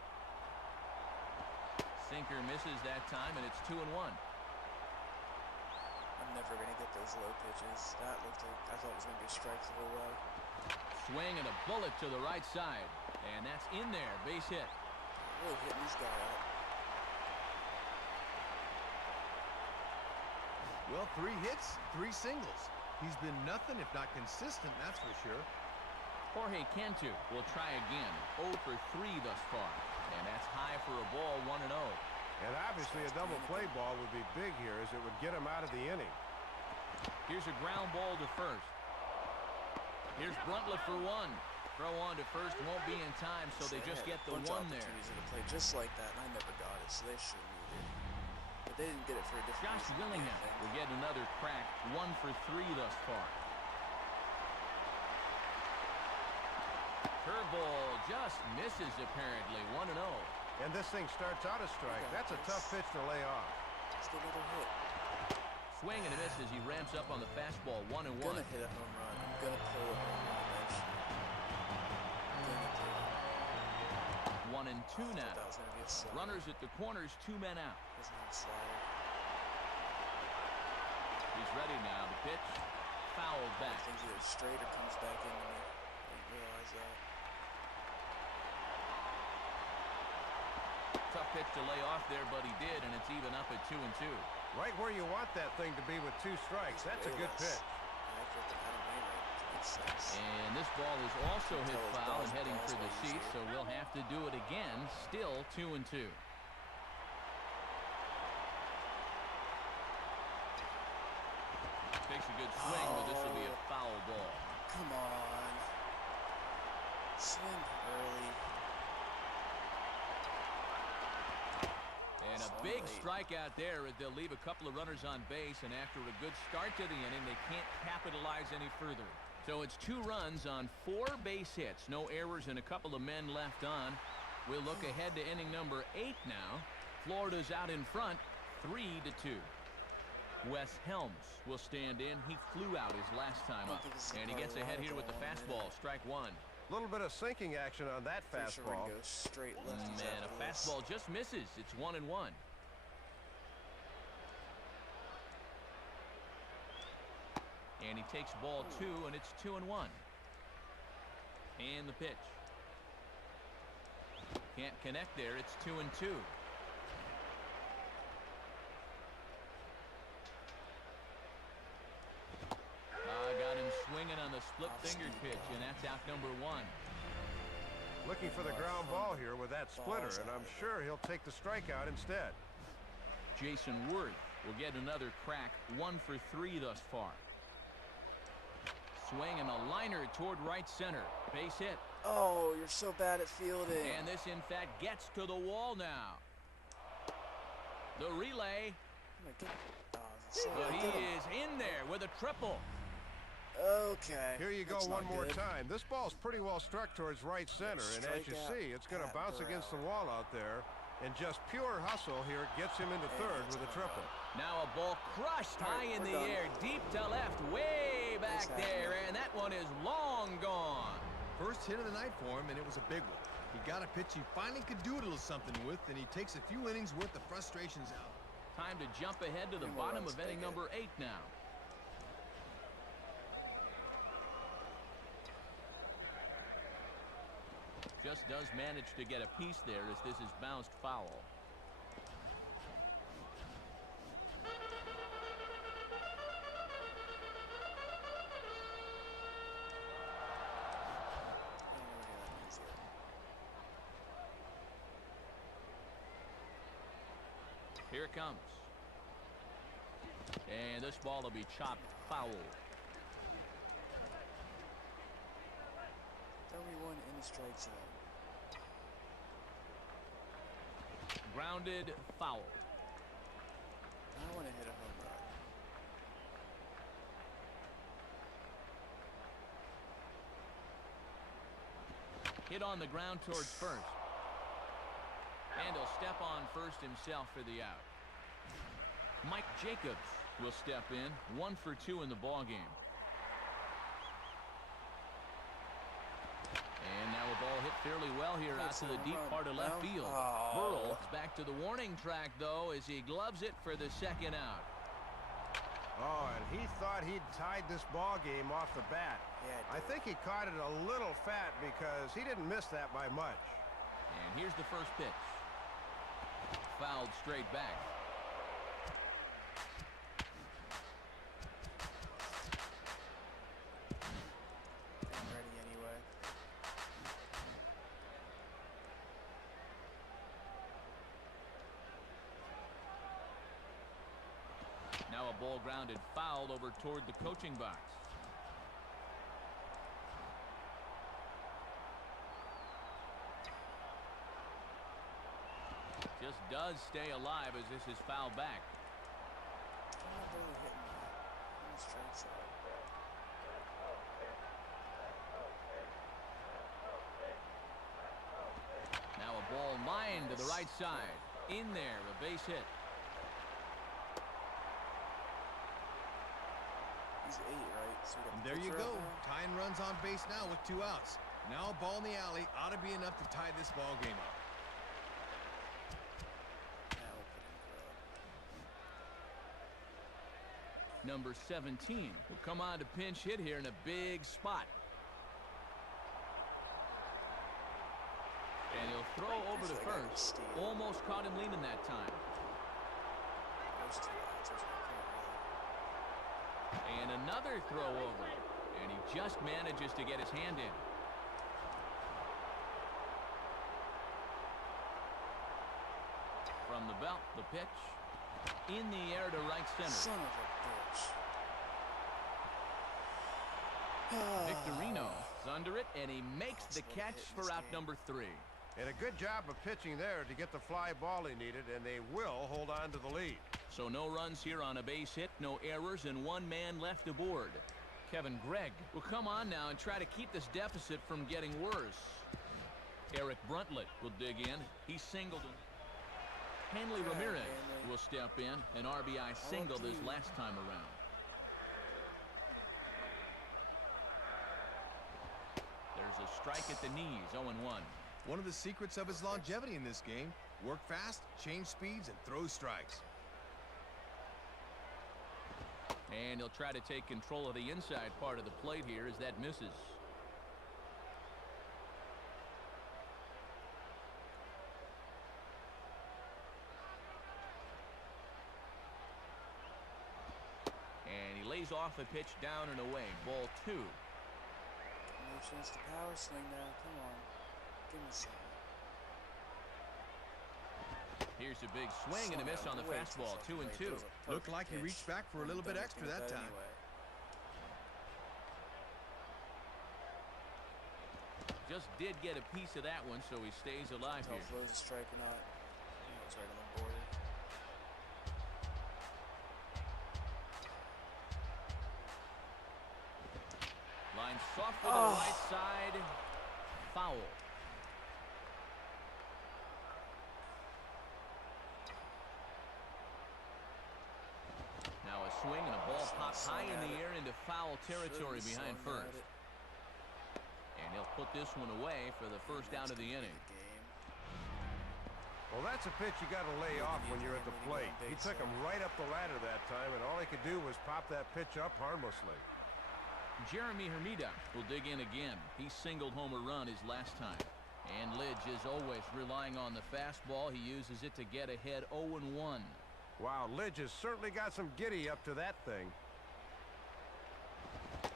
Sinker misses that time, and it's 2 and 1. I'm never going to get those low pitches. That looked like I thought it was going to be a strike the whole way. Swing and a bullet to the right side. And that's in there. Base hit. Really hitting this guy up. Well, 3 hits, 3 singles. He's been nothing if not consistent, that's for sure. Jorge Cantu will try again. 0 for 3 thus far. And that's high for a ball, 1 and 0. And obviously a double play ball would be big here as it would get him out of the inning. Here's a ground ball to first. Here's Bruntlett for 1. Throw on to first won't be in time, so they just get the 1 there. To play just like that, and I never got it, so they shouldn't either. But they didn't get it for a different reason. Josh Willingham will get another crack. 1 for 3 thus far. Curveball just misses apparently. 1 and 0. And this thing starts out a strike. That's a tough pitch to lay off. Let's get another hit. Swing and a miss as he ramps up on the fastball. 1 and 1. I'm gonna hit a home run. I'm gonna pull a home run eventually. 1 and 2 now. Runners at the corners, 2 men out. He's ready now. The pitch fouled back. I think either straight or comes back into me. I didn't realize that. Tough pitch to lay off there, but he did, and it's even up at 2 and 2. Right where you want that thing to be with 2 strikes. That's a good pitch. And this ball is also hit foul and heading for the seats, so we'll have to do it again. Still 2 and 2. Takes a good swing, but this will be a foul ball. Come on. Swing early. And a big strikeout there as they'll leave a couple of runners on base, and after a good start to the inning, they can't capitalize any further. So it's 2 runs on 4 base hits. No errors and a couple of men left on. We'll look ahead to inning number 8 now. Florida's out in front, 3 to 2. Wes Helms will stand in. He flew out his last time up. And he gets ahead here with the fastball. Strike 1. A little bit of sinking action on that fastball. Straight left. Man, a fastball just misses. It's 1 and 1. And he takes ball 2, and it's 2 and 1. And the pitch. Can't connect there. It's 2 and 2. Got him swinging on the split-fingered pitch, and that's out number 1. Looking for the ground ball here with that splitter, and I'm sure he'll take the strikeout instead. Jason Worth will get another crack, 1 for 3 thus far. Swinging a liner toward right center. Base hit. Oh, you're so bad at fielding. And this, in fact, gets to the wall now. The relay. But he is in there with a triple. Okay. Here you go one more time. This ball's pretty well struck towards right center, and as you see, it's going to bounce against the wall out there. And just pure hustle here gets him into third with a triple. Now a ball crushed high in the air, deep to left, way back there, and that one is long gone. First hit of the night for him, and it was a big one. He got a pitch he finally could do a little something with, and he takes a few innings worth of frustrations out. Time to jump ahead to the bottom of inning number 8 now. Just does manage to get a piece there as this is bounced foul. Here it comes. And this ball will be chopped foul. Everyone in the strike zone. Grounded foul. I want to hit a home run. Hit on the ground towards first. And he'll step on first himself for the out. Mike Jacobs will step in, 1 for 2 in the ball game. And now a ball hit fairly well here out to the deep part of left field. Burrell is back to the warning track, though, as he gloves it for the second out. Oh, and he thought he'd tied this ball game off the bat. Yeah, I think he caught it a little fat because he didn't miss that by much. And here's the first pitch. Fouled straight back. I'm ready anyway. Now a ball grounded foul over toward the coaching box. Just does stay alive as this is fouled back. I'm not really hitting that on the strike side. Now a ball lined to the right side. In there, a base hit. He's 8, right? So And there you go. Tying runs on base now with 2 outs. Now a ball in the alley ought to be enough to tie this ball game up. Number 17 will come on to pinch hit here in a big spot. And he'll throw over to first. Almost caught him leaning that time. Those 2 outs. There's no point, really. And another throw over. And he just manages to get his hand in. From the belt, the pitch. In the air to right center. Son of a bitch. Victorino is under it, and he makes the catch for out number 3. And a good job of pitching there to get the fly ball he needed, and they will hold on to the lead. So no runs here on a base hit, no errors, and 1 man left aboard. Kevin Gregg will come on now and try to keep this deficit from getting worse. Eric Bruntlett will dig in. He singled him. Hanley Ramirez will step in, an RBI single this last time around. There's a strike at the knees, 0-1. One of the secrets of his longevity in this game: work fast, change speeds, and throw strikes. And he'll try to take control of the inside part of the plate here as that misses. And he lays off a pitch down and away. Ball 2. No chance to power swing now. Come on. Give me some. Here's a big swing and a miss on the fastball. 2-2. Looked like he reached back for a little bit extra that time. Anyway. Just did get a piece of that one, so he stays alive here. Tell if it was a strike or not. It was right on the border. Line soft to the right side. Foul. Now a swing and a ball popped high in the air into foul territory behind first. And he'll put this one away for the first out of the inning. Well, that's a pitch you got to lay off when you're at the plate. He took him right up the ladder that time, and all he could do was pop that pitch up harmlessly. Jeremy Hermida will dig in again. He singled home a run his last time. And Lidge is always relying on the fastball. He uses it to get ahead 0-1. Wow, Lidge has certainly got some giddy up to that thing.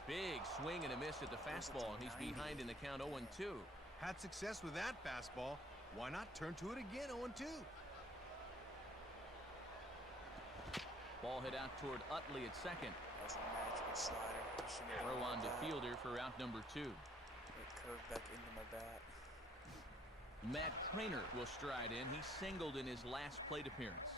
Big swing and a miss at the fastball, and he's behind in the count 0-2. Had success with that fastball. Why not turn to it again 0-2? Ball hit out toward Utley at second. That was a magical slider. Throw on to Fielder for out number 2. It curved back into my bat. Matt Trainer will stride in. He singled in his last plate appearance.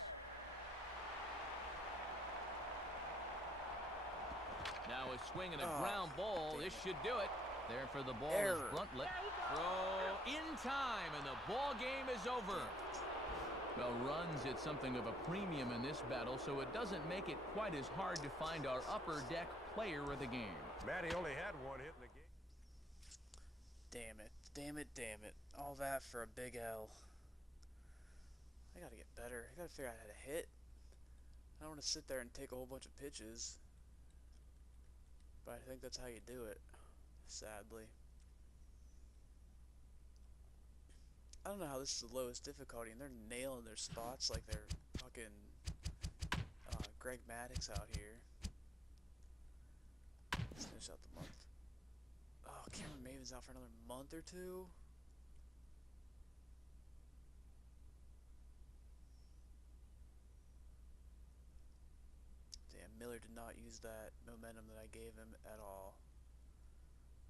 Now a swing and a ground ball. This should do it. There for the ball is Bruntlett. Throw in time, and the ball game is over. Well, runs at something of a premium in this battle, so it doesn't make it quite as hard to find our upper deck player of the game. Matty only had one hit in the game. Damn it. Damn it, damn it. All that for a big L. I gotta get better. I gotta figure out how to hit. I don't want to sit there and take a whole bunch of pitches. But I think that's how you do it, sadly. I don't know how this is the lowest difficulty, and they're nailing their spots like they're fucking Greg Maddux out here. Let's finish out the month. Oh, Cameron Maven's out for another month or two? Damn, Miller did not use that momentum that I gave him at all.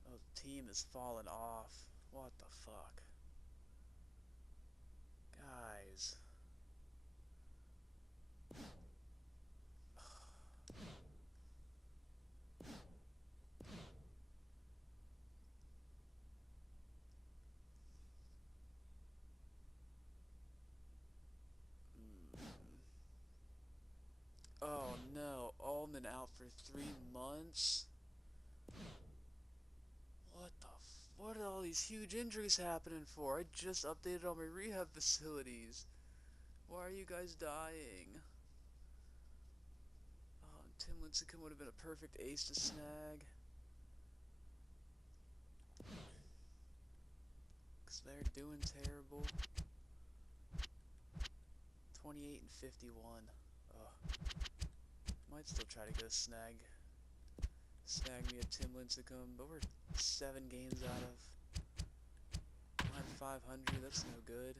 Oh, the team is falling off. What the fuck? Guys. Oh no, Allman out for 3 months? What are all these huge injuries happening for? I just updated all my rehab facilities. Why are you guys dying? Oh, Tim Lincecum would have been a perfect ace to snag. Because they're doing terrible. 28 and 51. Might still try to go snag me a Tim Lincecum, but we're 7 games out of 500. That's no good.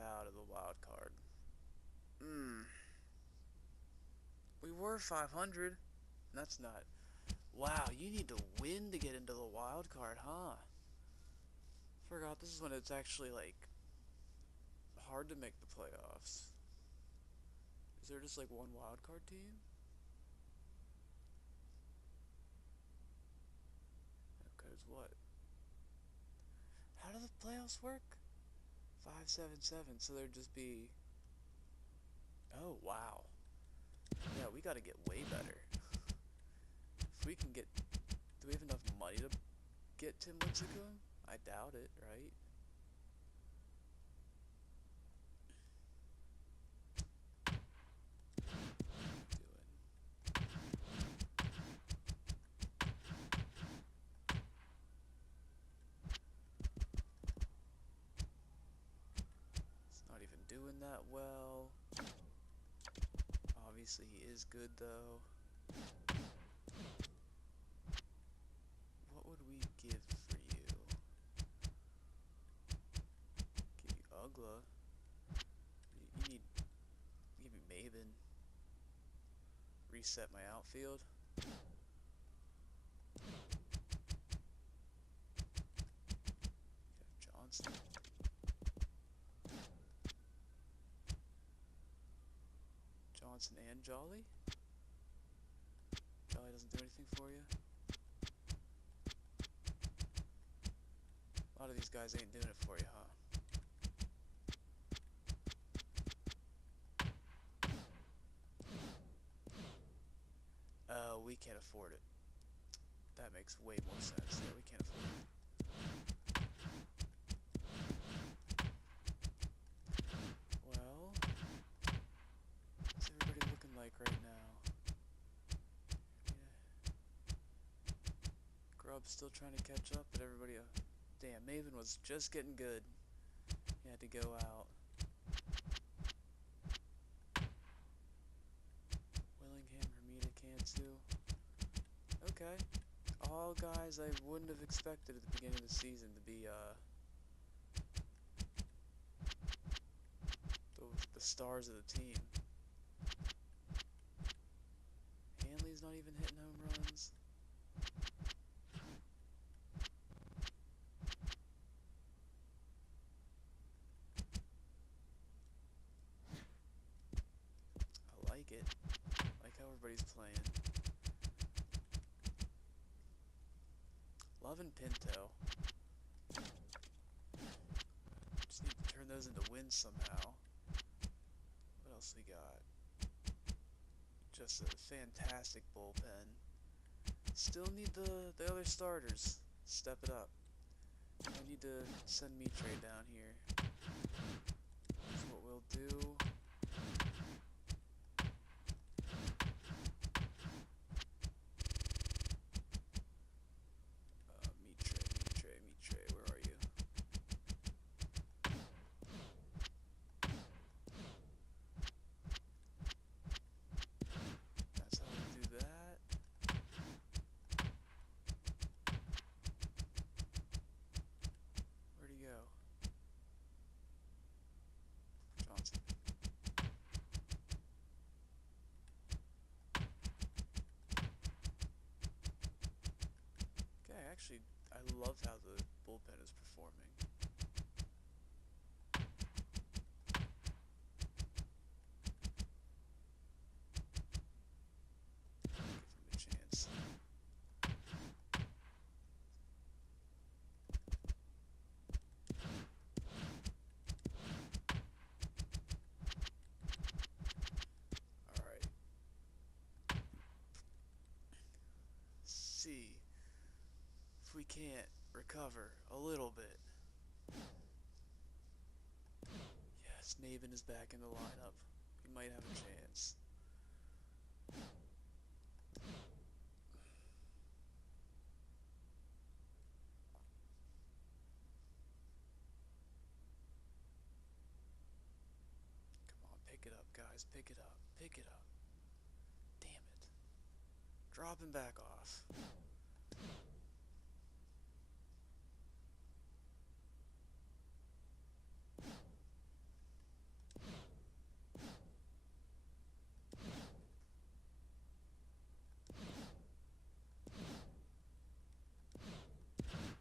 Out of the wild card. We were 500. That's not. Wow, you need to win to get into the wild card, huh? Forgot this is when it's actually like hard to make the playoffs. Is there just like one wild card team? Because what? How do the playoffs work? 5-7-7, so there'd just be. Oh wow. Yeah, we gotta get way better. If we can get. Do we have enough money to get Tim Lincecum? I doubt it, right? Obviously, he is good, though. What would we give for you? Give you Ugla. You need... Give me Maven. Reset my outfield. Johnson. Johnson and Jolly? Jolly doesn't do anything for you? A lot of these guys ain't doing it for you, huh? We can't afford it. That makes way more sense. Yeah, we can't afford it. Well, what's everybody looking like right now? Yeah. Grub's still trying to catch up, but everybody... damn, Maven was just getting good. He had to go out. Willingham, Hermita, Cantu. Okay. All guys I wouldn't have expected at the beginning of the season to be, the stars of the team. Hanley's not even hitting home runs. I like it. I like how everybody's playing. Loving Pinto. Just need to turn those into wins somehow. What else we got? Just a fantastic bullpen. Still need the other starters. Step it up. I need to send Mitre down here. That's what we'll do. Mitre, where are you? That's how we do that. Where'd he go? Johnson. Okay, actually, I love how the bullpen is performing. Give him a chance. Alright. See if we can't recover a little bit. Yes, Maven is back in the lineup. He might have a chance. Come on, pick it up, guys. Pick it up. Pick it up. Damn it. Drop him back off.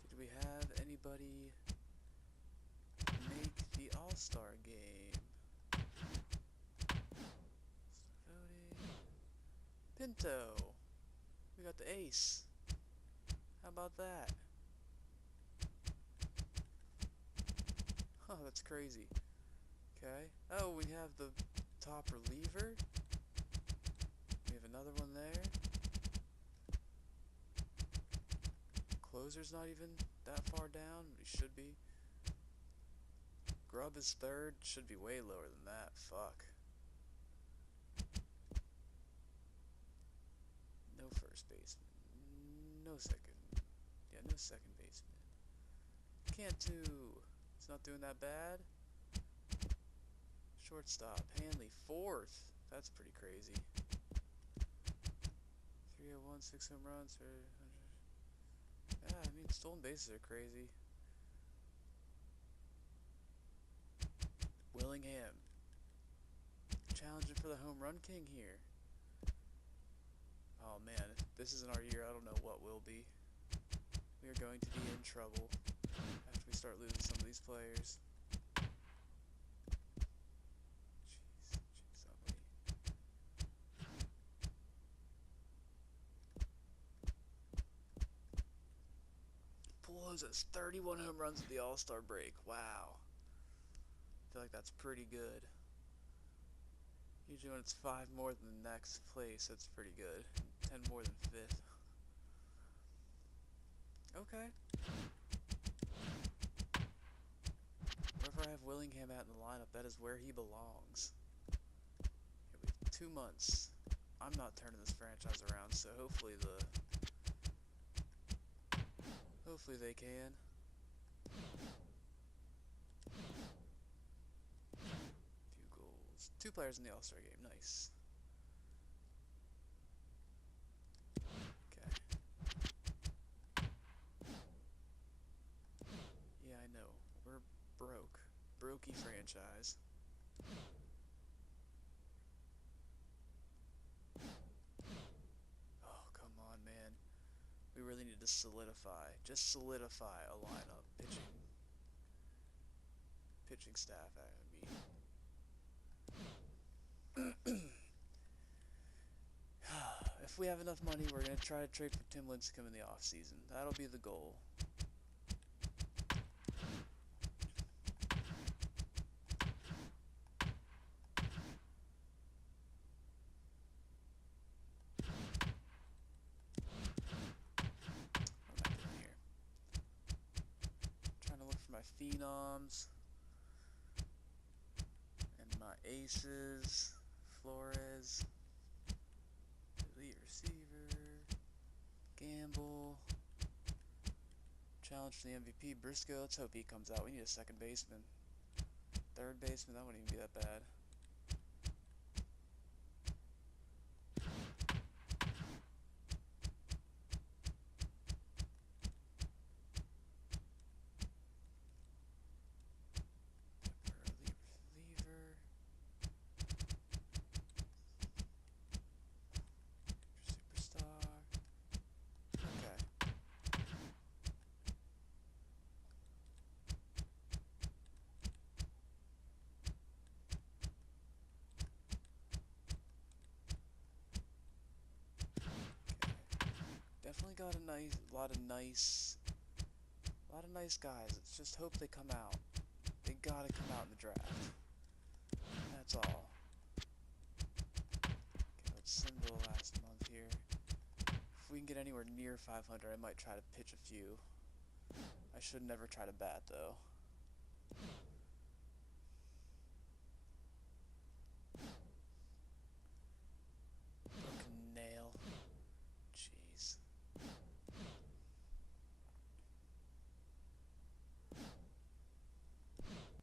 Did we have anybody make the All-Star game? Voting. Pinto. We got the ace. How about that? Huh, that's crazy. Okay. Oh, we have the top reliever. We have another one there. Closer's not even that far down, but he should be. Grub is third, should be way lower than that. Fuck. No first baseman. No second. Yeah, no second baseman. Cantu. It's not doing that bad. Shortstop. Hanley, fourth. That's pretty crazy. 301, 6 home runs, or 100. Yeah, I mean, stolen bases are crazy. Willingham challenging for the home run king here. Oh man, if this isn't our year, I don't know what will be. We are going to be in trouble after we start losing some of these players. Jeez, somebody. Pujols has 31 home runs at the All-Star break. Wow. I feel like that's pretty good. Usually when it's 5 more than the next place, that's pretty good. 10 more than 5th. Okay. Wherever I have Willingham at in the lineup, that is where he belongs. Yeah, we have 2 months. I'm not turning this franchise around, so hopefully they can. 2 players in the All-Star game. Nice. Okay. Yeah, I know. We're broke. Brokey franchise. Oh, come on, man. We really need to solidify. Just solidify a lineup. Pitching staff, I mean. If we have enough money, we're going to try to trade for Tim Lincecum in the offseason. That'll be the goal. What am I doing here? Trying to look for my phenoms and my aces. Flores, elite receiver, Gamble, challenge for the MVP, Briscoe. Let's hope he comes out. We need a second baseman. Third baseman, that wouldn't even be that bad. Definitely got a lot of nice guys. Let's just hope they come out. They gotta come out in the draft. That's all. Okay, let's send the last month here. If we can get anywhere near 500, I might try to pitch a few. I should never try to bat though. Broken nail. Jeez.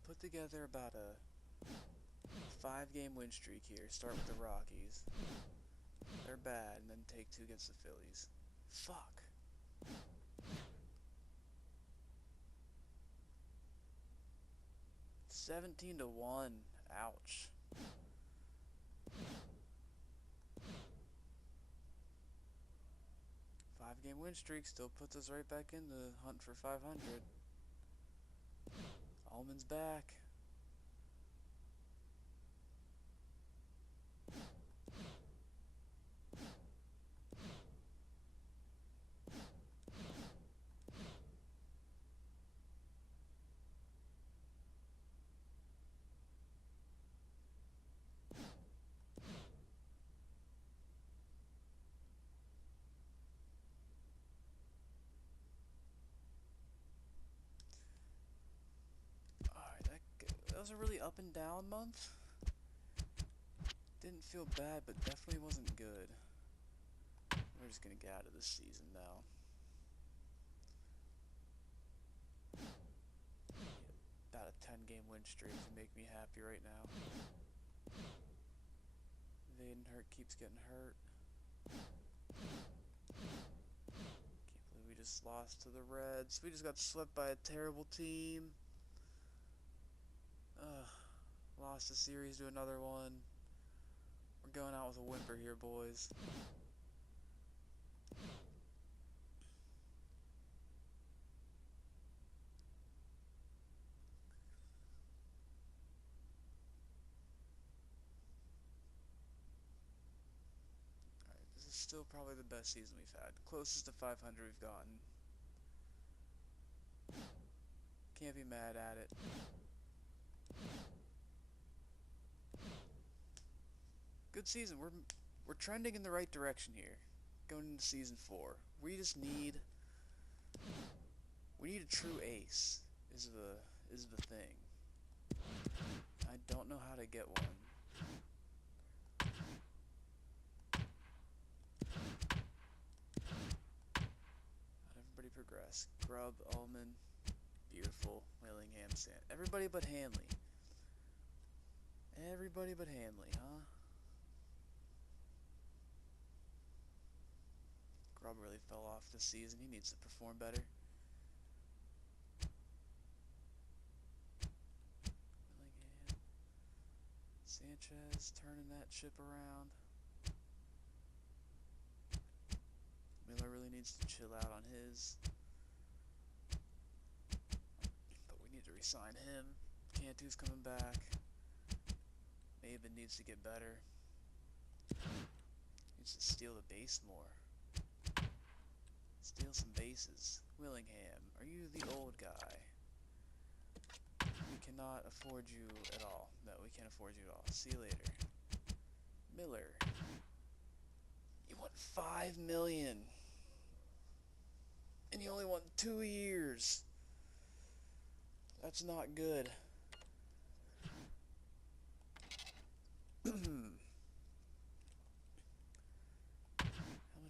Put together about a 5-game win streak here. Start with the Rockies. They're bad, and then take 2 against the Phillies. Fuck. $17-1. Ouch. 5-game win streak still puts us right back in the hunt for 500. Allman's back. That was a really up and down month. Didn't feel bad, but definitely wasn't good. We're just gonna get out of this season now. About a 10-game win streak to make me happy right now. Hayden keeps getting hurt. Can't believe we just lost to the Reds. We just got swept by a terrible team. Lost a series to another one. We're going out with a whimper here, boys. Alright, this is still probably the best season we've had. Closest to 500 we've gotten. Can't be mad at it. Good season. We're trending in the right direction here. Going into season 4. We just need a true ace is the thing. I don't know how to get one. How'd everybody progress? Grubb, Ullman, beautiful, Willingham, Sand. Everybody but Hanley. Everybody but Hanley, huh? Grubb really fell off this season. He needs to perform better. Willingham. Sanchez turning that ship around. Miller really needs to chill out on his. But we need to re-sign him. Cantu's coming back. Maven needs to get better. Needs to steal the base more. Steal some bases. Willingham, are you the old guy? We cannot afford you at all. No, we can't afford you at all. See you later. Miller. You want $5 million. And you only want 2 years. That's not good.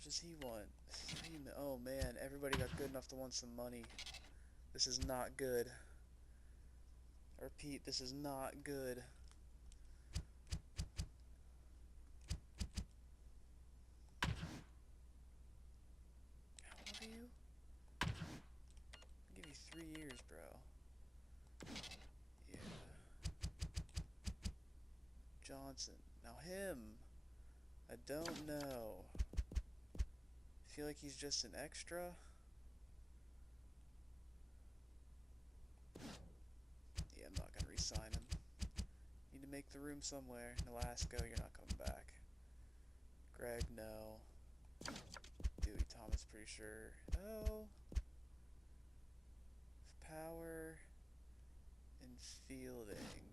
Does he want? Oh man, everybody got good enough to want some money. This is not good. I repeat, this is not good. How old are you? I'll give you 3 years, bro. Yeah. Johnson. Now him. I don't know. I feel like he's just an extra. Yeah, I'm not gonna re-sign him. Need to make the room somewhere. Nolasco, you're not coming back. Greg, no. Dewey Thomas, pretty sure. Oh. Power and fielding.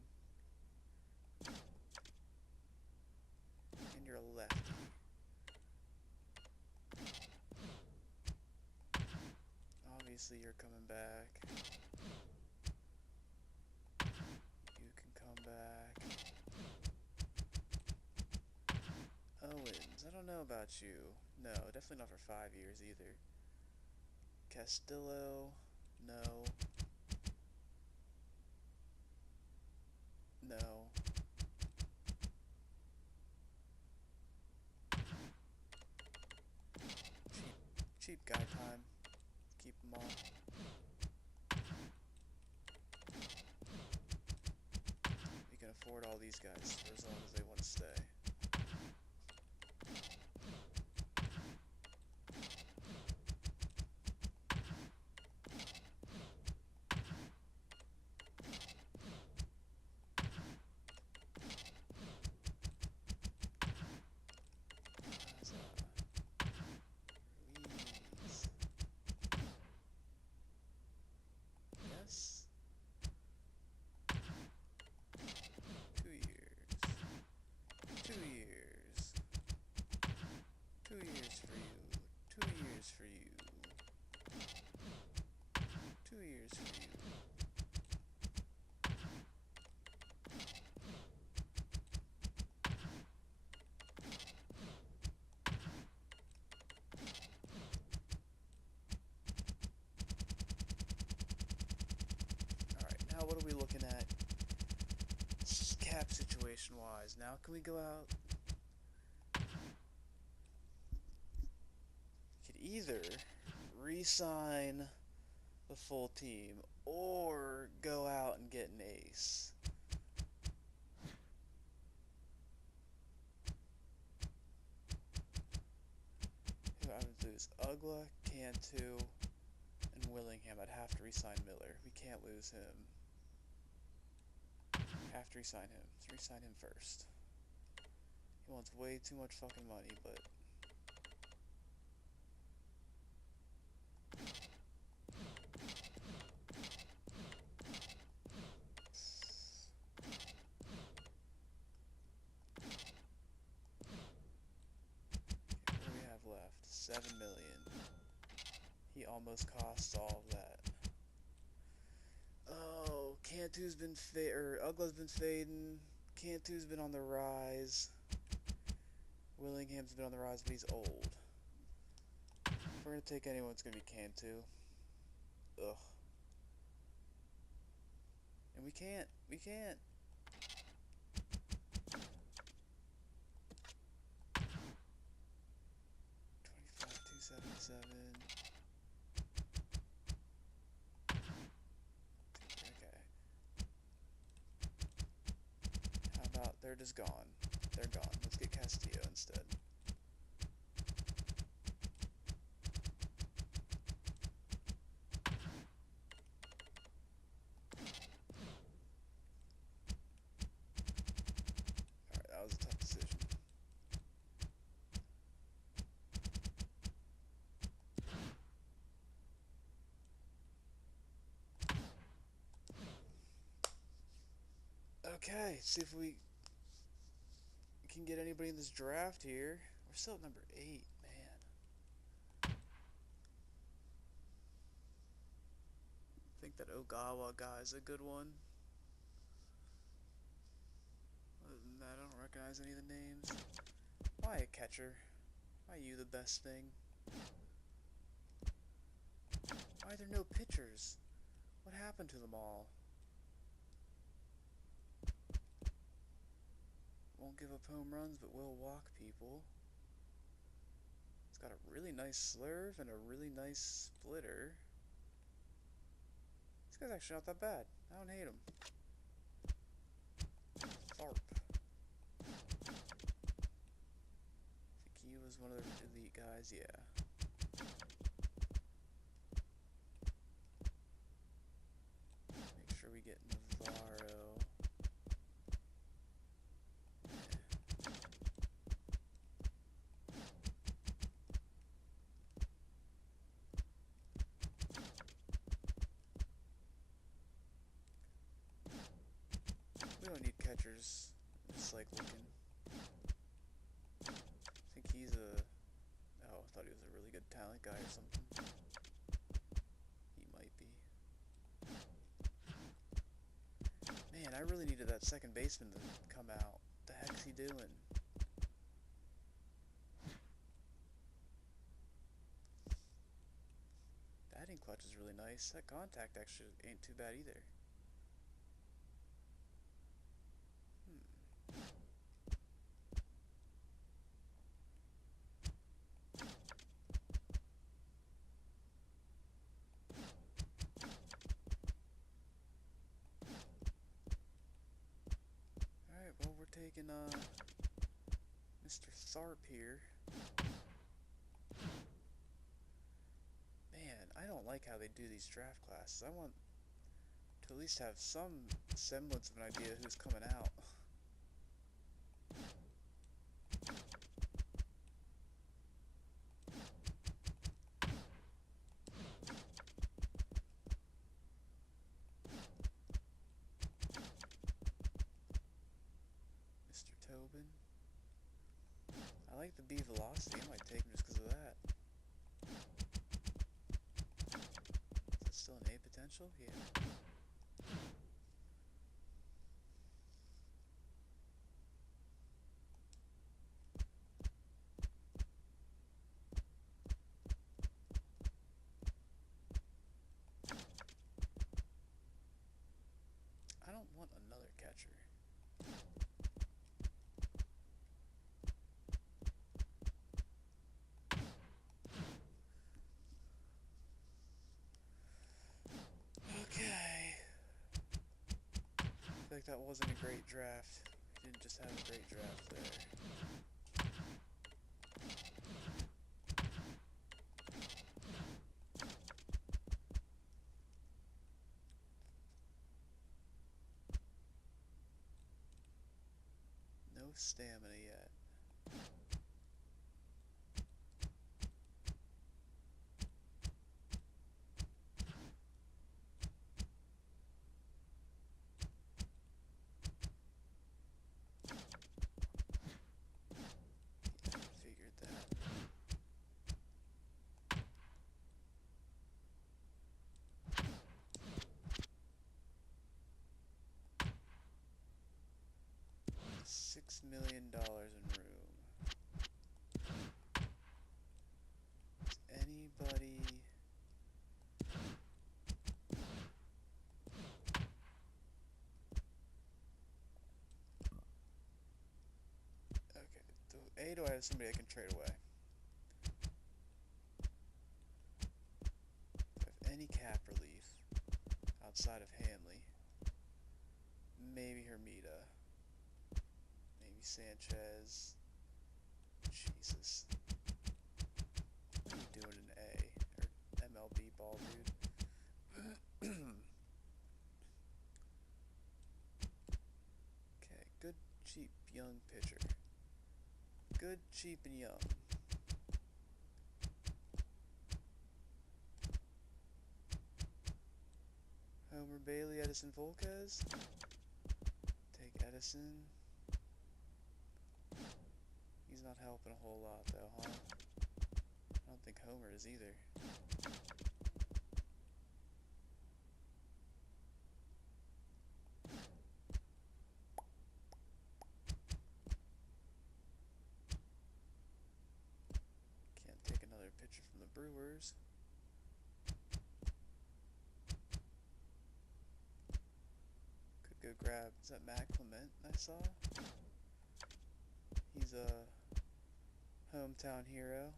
And you're a lefty. Obviously, you're coming back. You can come back. Owens, I don't know about you. No, definitely not for 5 years either. Castillo, no. No. Cheap guy time. Keep them all. We can afford all these guys for as long as they want to stay. What are we looking at cap situation wise? Now can we go out re-sign the full team or go out and get an ace. Who I would lose? Ugla, Cantu, and Willingham. I'd have to re-sign Miller. We can't lose him. Have to re-sign him. Let's re-sign him first. He wants way too much fucking money, but... What do we have left? 7 million. He almost costs all of that. Oh, Cantu's been Ugla's been fading. Cantu's been on the rise. Willingham's been on the rise, but he's old. If we're gonna take anyone, it's gonna be Cantu. Ugh. And we can't. 25, 277. They're just gone. They're gone. Let's get Castillo instead. Alright, that was a tough decision. Okay, see if we can get anybody in this draft here. We're still at number 8, man. I think that Ogawa guy is a good one. Other than that, I don't recognize any of the names. Why a catcher? Why are you the best thing? Why are there no pitchers? What happened to them all? Won't give up home runs, but will walk people. It's got a really nice slurve and a really nice splitter. This guy's actually not that bad. I don't hate him. Tharp. I think he was one of the elite guys, yeah. Make sure we get Navarro. We don't need catchers. Just like looking. I think he's a... Oh, I thought he was a really good talent guy or something. He might be. Man, I really needed that second baseman to come out. What the heck's he doing? Batting clutch is really nice. That contact actually ain't too bad either. Alright, well, we're taking Mr. Tharp here. Man, I don't like how they do these draft classes. I want to at least have some semblance of an idea who's coming out. Mr. Tobin. I like the B velocity. I might take him just because of that. Is it still an A potential? Yeah. I don't want another catcher. that wasn't a great draft. He didn't just have a great draft there. No stamina yet. Figured that. $6 million in room. Does anybody... Okay, do I have somebody I can trade away? Do I have any cap relief outside of Hanley? Maybe Hermida. Maybe Sanchez. Jesus. What are you doing in A? Or MLB ball, dude? Okay, good, cheap, young pitcher. Good, cheap, and young. Homer Bailey, Edison Volquez. Take Edison. He's not helping a whole lot though, huh? I don't think Homer is either. Can't take another pitcher from the Brewers. Could go grab, is that Matt Clement I saw? He's a hometown hero.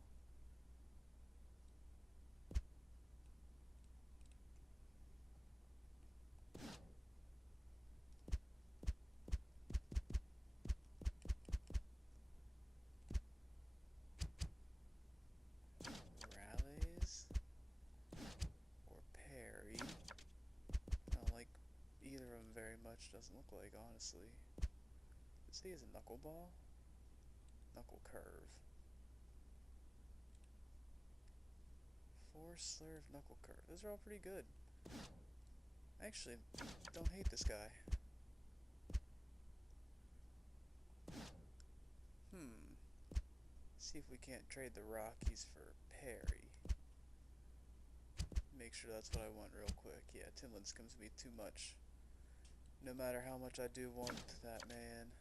Morales or Perry. I don't like either of them very much, doesn't look like, honestly. Does he has a knuckleball? Knuckle curve. Force slurve knuckle curve. Those are all pretty good. I actually don't hate this guy. See if we can't trade the Rockies for Perry. Make sure that's what I want real quick. Yeah, Tim Lincecum's gonna be too much. No matter how much I do want that man.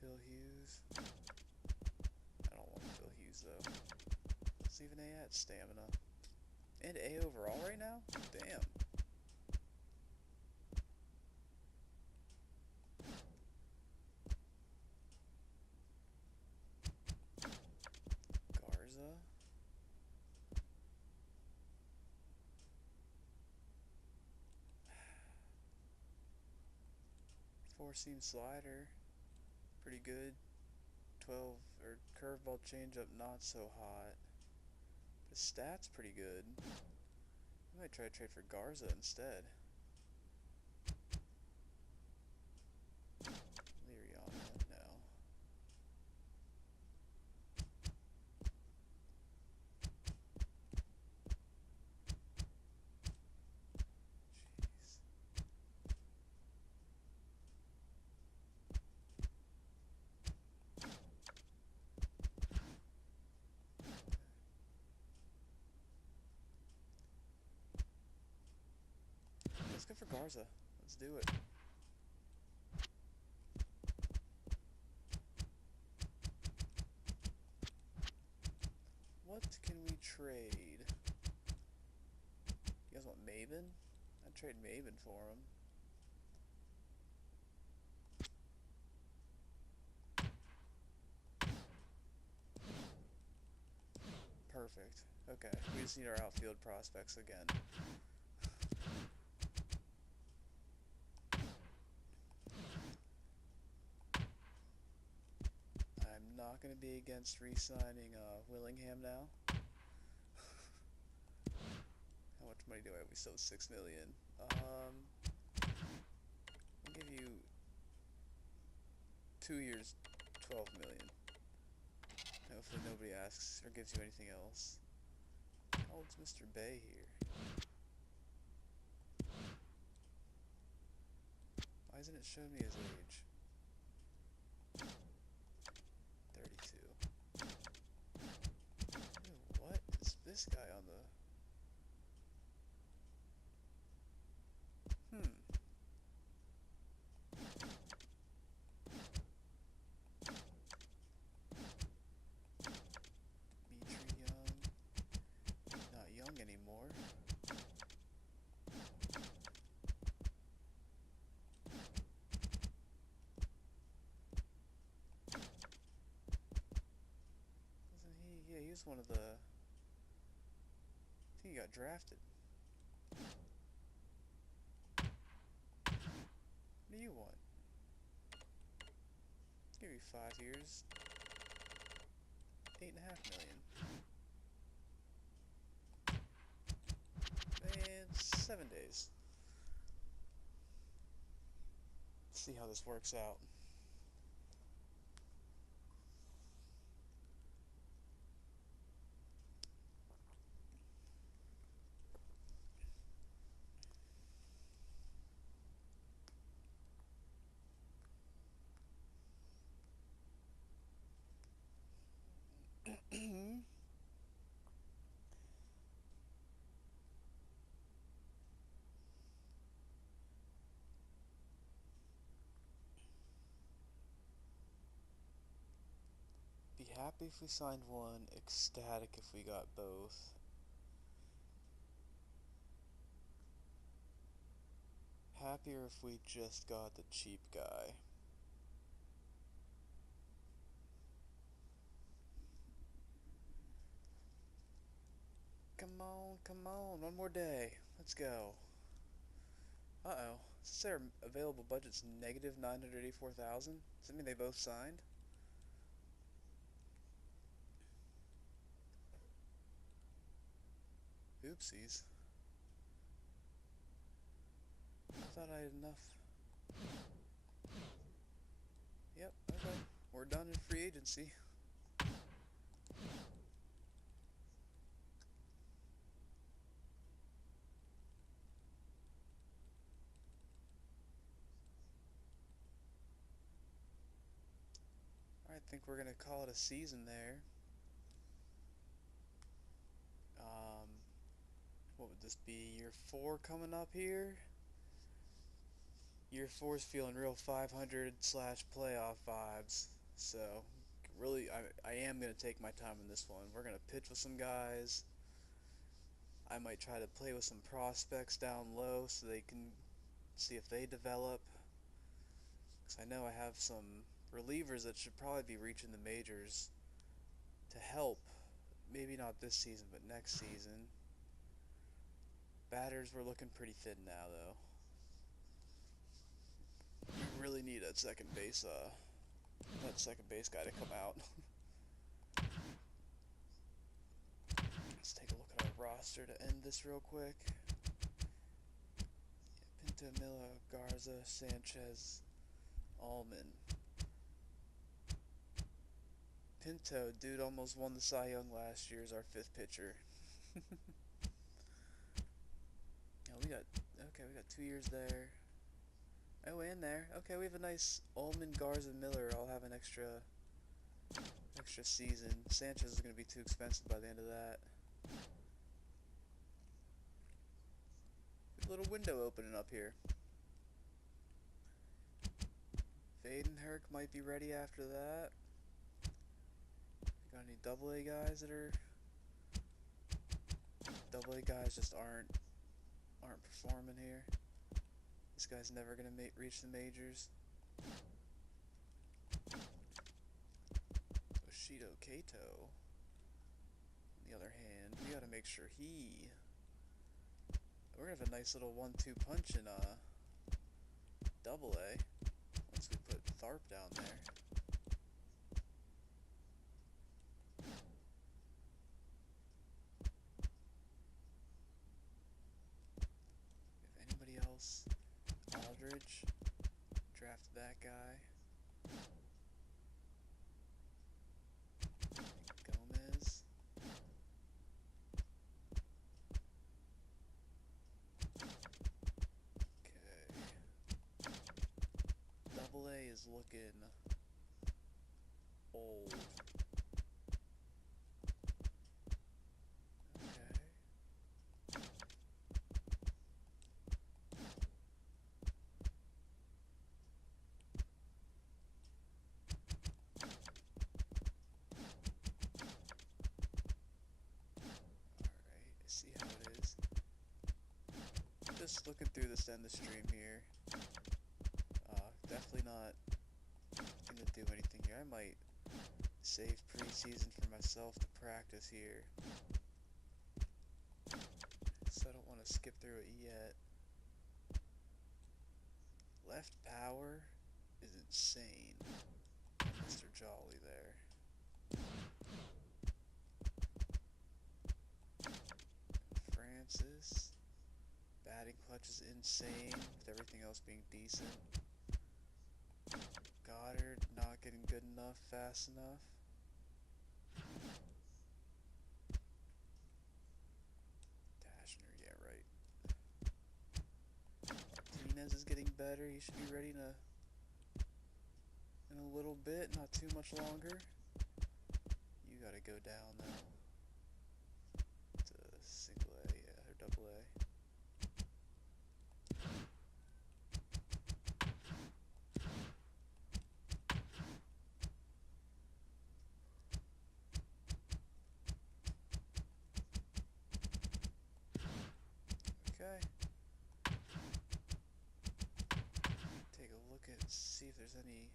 Phil Hughes. I don't want Phil Hughes though. Let's even A at stamina. And A overall right now? Damn. Garza. Four-seam slider. Pretty good. 12 or curveball changeup not so hot. The stats pretty good. I might try to trade for Garza instead. Liriano, no. Jeez. Let's go for Garza. Let's do it. What can we trade? You guys want Maven? I'd trade Maven for him. perfect. Okay, we just need our outfield prospects again. I'm not going to be against re-signing Willingham now. How much money do I have? We sold $6 million. I'll give you 2 years, $12 million. Hopefully nobody asks or gives you anything else. How old's Mr. Bay here? Why isn't it showing me his age? 32. Ew, what is this guy on the... Anymore. Wasn't he? Yeah, he was one of the... I think he got drafted. What do you want? Give you 5 years. $8.5 million. And 7 days. Let's see how this works out. Be happy if we signed one, ecstatic if we got both. Happier if we just got the cheap guy. Come on, one more day. Let's go. Uh-oh. Since their available budget's negative $984,000, does that mean they both signed? Oopsies. I thought I had enough. Yep, okay. We're done in free agency. I think we're gonna call it a season there. What would this be? Year 4 coming up here? Year 4's feeling real 500/playoff vibes. So, really, I am going to take my time in this one. We're going to pitch with some guys. I might try to play with some prospects down low so they can see if they develop. Because I know I have some relievers that should probably be reaching the majors to help. Maybe not this season, but next season. Batters, we're looking pretty thin now, though. We really need that second base guy to come out. Let's take a look at our roster to end this real quick. Pinto, Miller, Garza, Sanchez, Allman. Pinto, dude, almost won the Cy Young last year as our 5th pitcher. We got 2 years there. Oh, and there. Okay, we have a nice Allman, Garza, Miller all have an extra season. Sanchez is going to be too expensive by the end of that. A little window opening up here. Vadenherk might be ready after that. Got any AA guys that are... AA guys just aren't performing here. This guy's never gonna reach the majors. Oshido Kato. On the the other hand, we gotta make sure we're gonna have a nice little 1-2 punch in Double A once we put Tharp down there. If anybody else, Aldridge, draft that guy. Gomez. Double A is looking old. Okay. Alright, I see how it is. Just looking through this end of the stream here. Definitely not gonna do anything here. I might save preseason for myself to practice here. So I don't want to skip through it yet. Left power is insane. Mr. Jolly there. Francis. Batting clutch is insane, with everything else being decent. Goddard not getting good enough, fast enough. Dashner, yeah, right. Martinez is getting better. He should be ready in a little bit, not too much longer. You gotta go down now to single A, yeah, or double A. Okay. Take a look at, see if there's any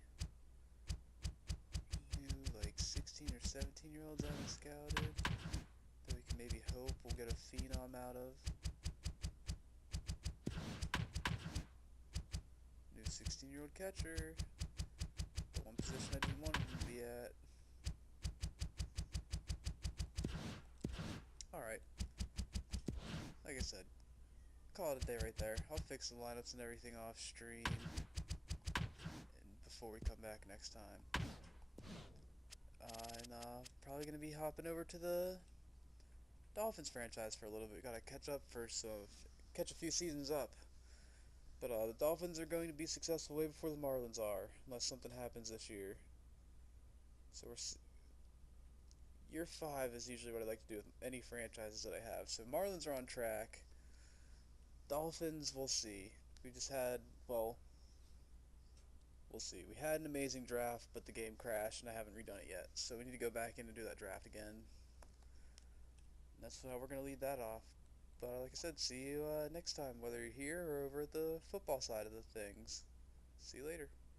new, like, 16 or 17-year-olds I haven't scouted that we can maybe hope we'll get a phenom out of. New 16-year-old catcher. The one position I didn't want him to be at. Alright. Like I said, call it a day right there. I'll fix the lineups and everything off stream and before we come back next time. And probably going to be hopping over to the Dolphins franchise for a little bit. Got to catch up first, so catch a few seasons up. But the Dolphins are going to be successful way before the Marlins are, unless something happens this year. So year 5 is usually what I like to do with any franchises that I have. So Marlins are on track. Dolphins, we'll see. We just had, well, we'll see. We had an amazing draft, but the game crashed, and I haven't redone it yet. So we need to go back in and do that draft again. And that's how we're going to lead that off. But like I said, see you next time, whether you're here or over at the football side of the things. See you later.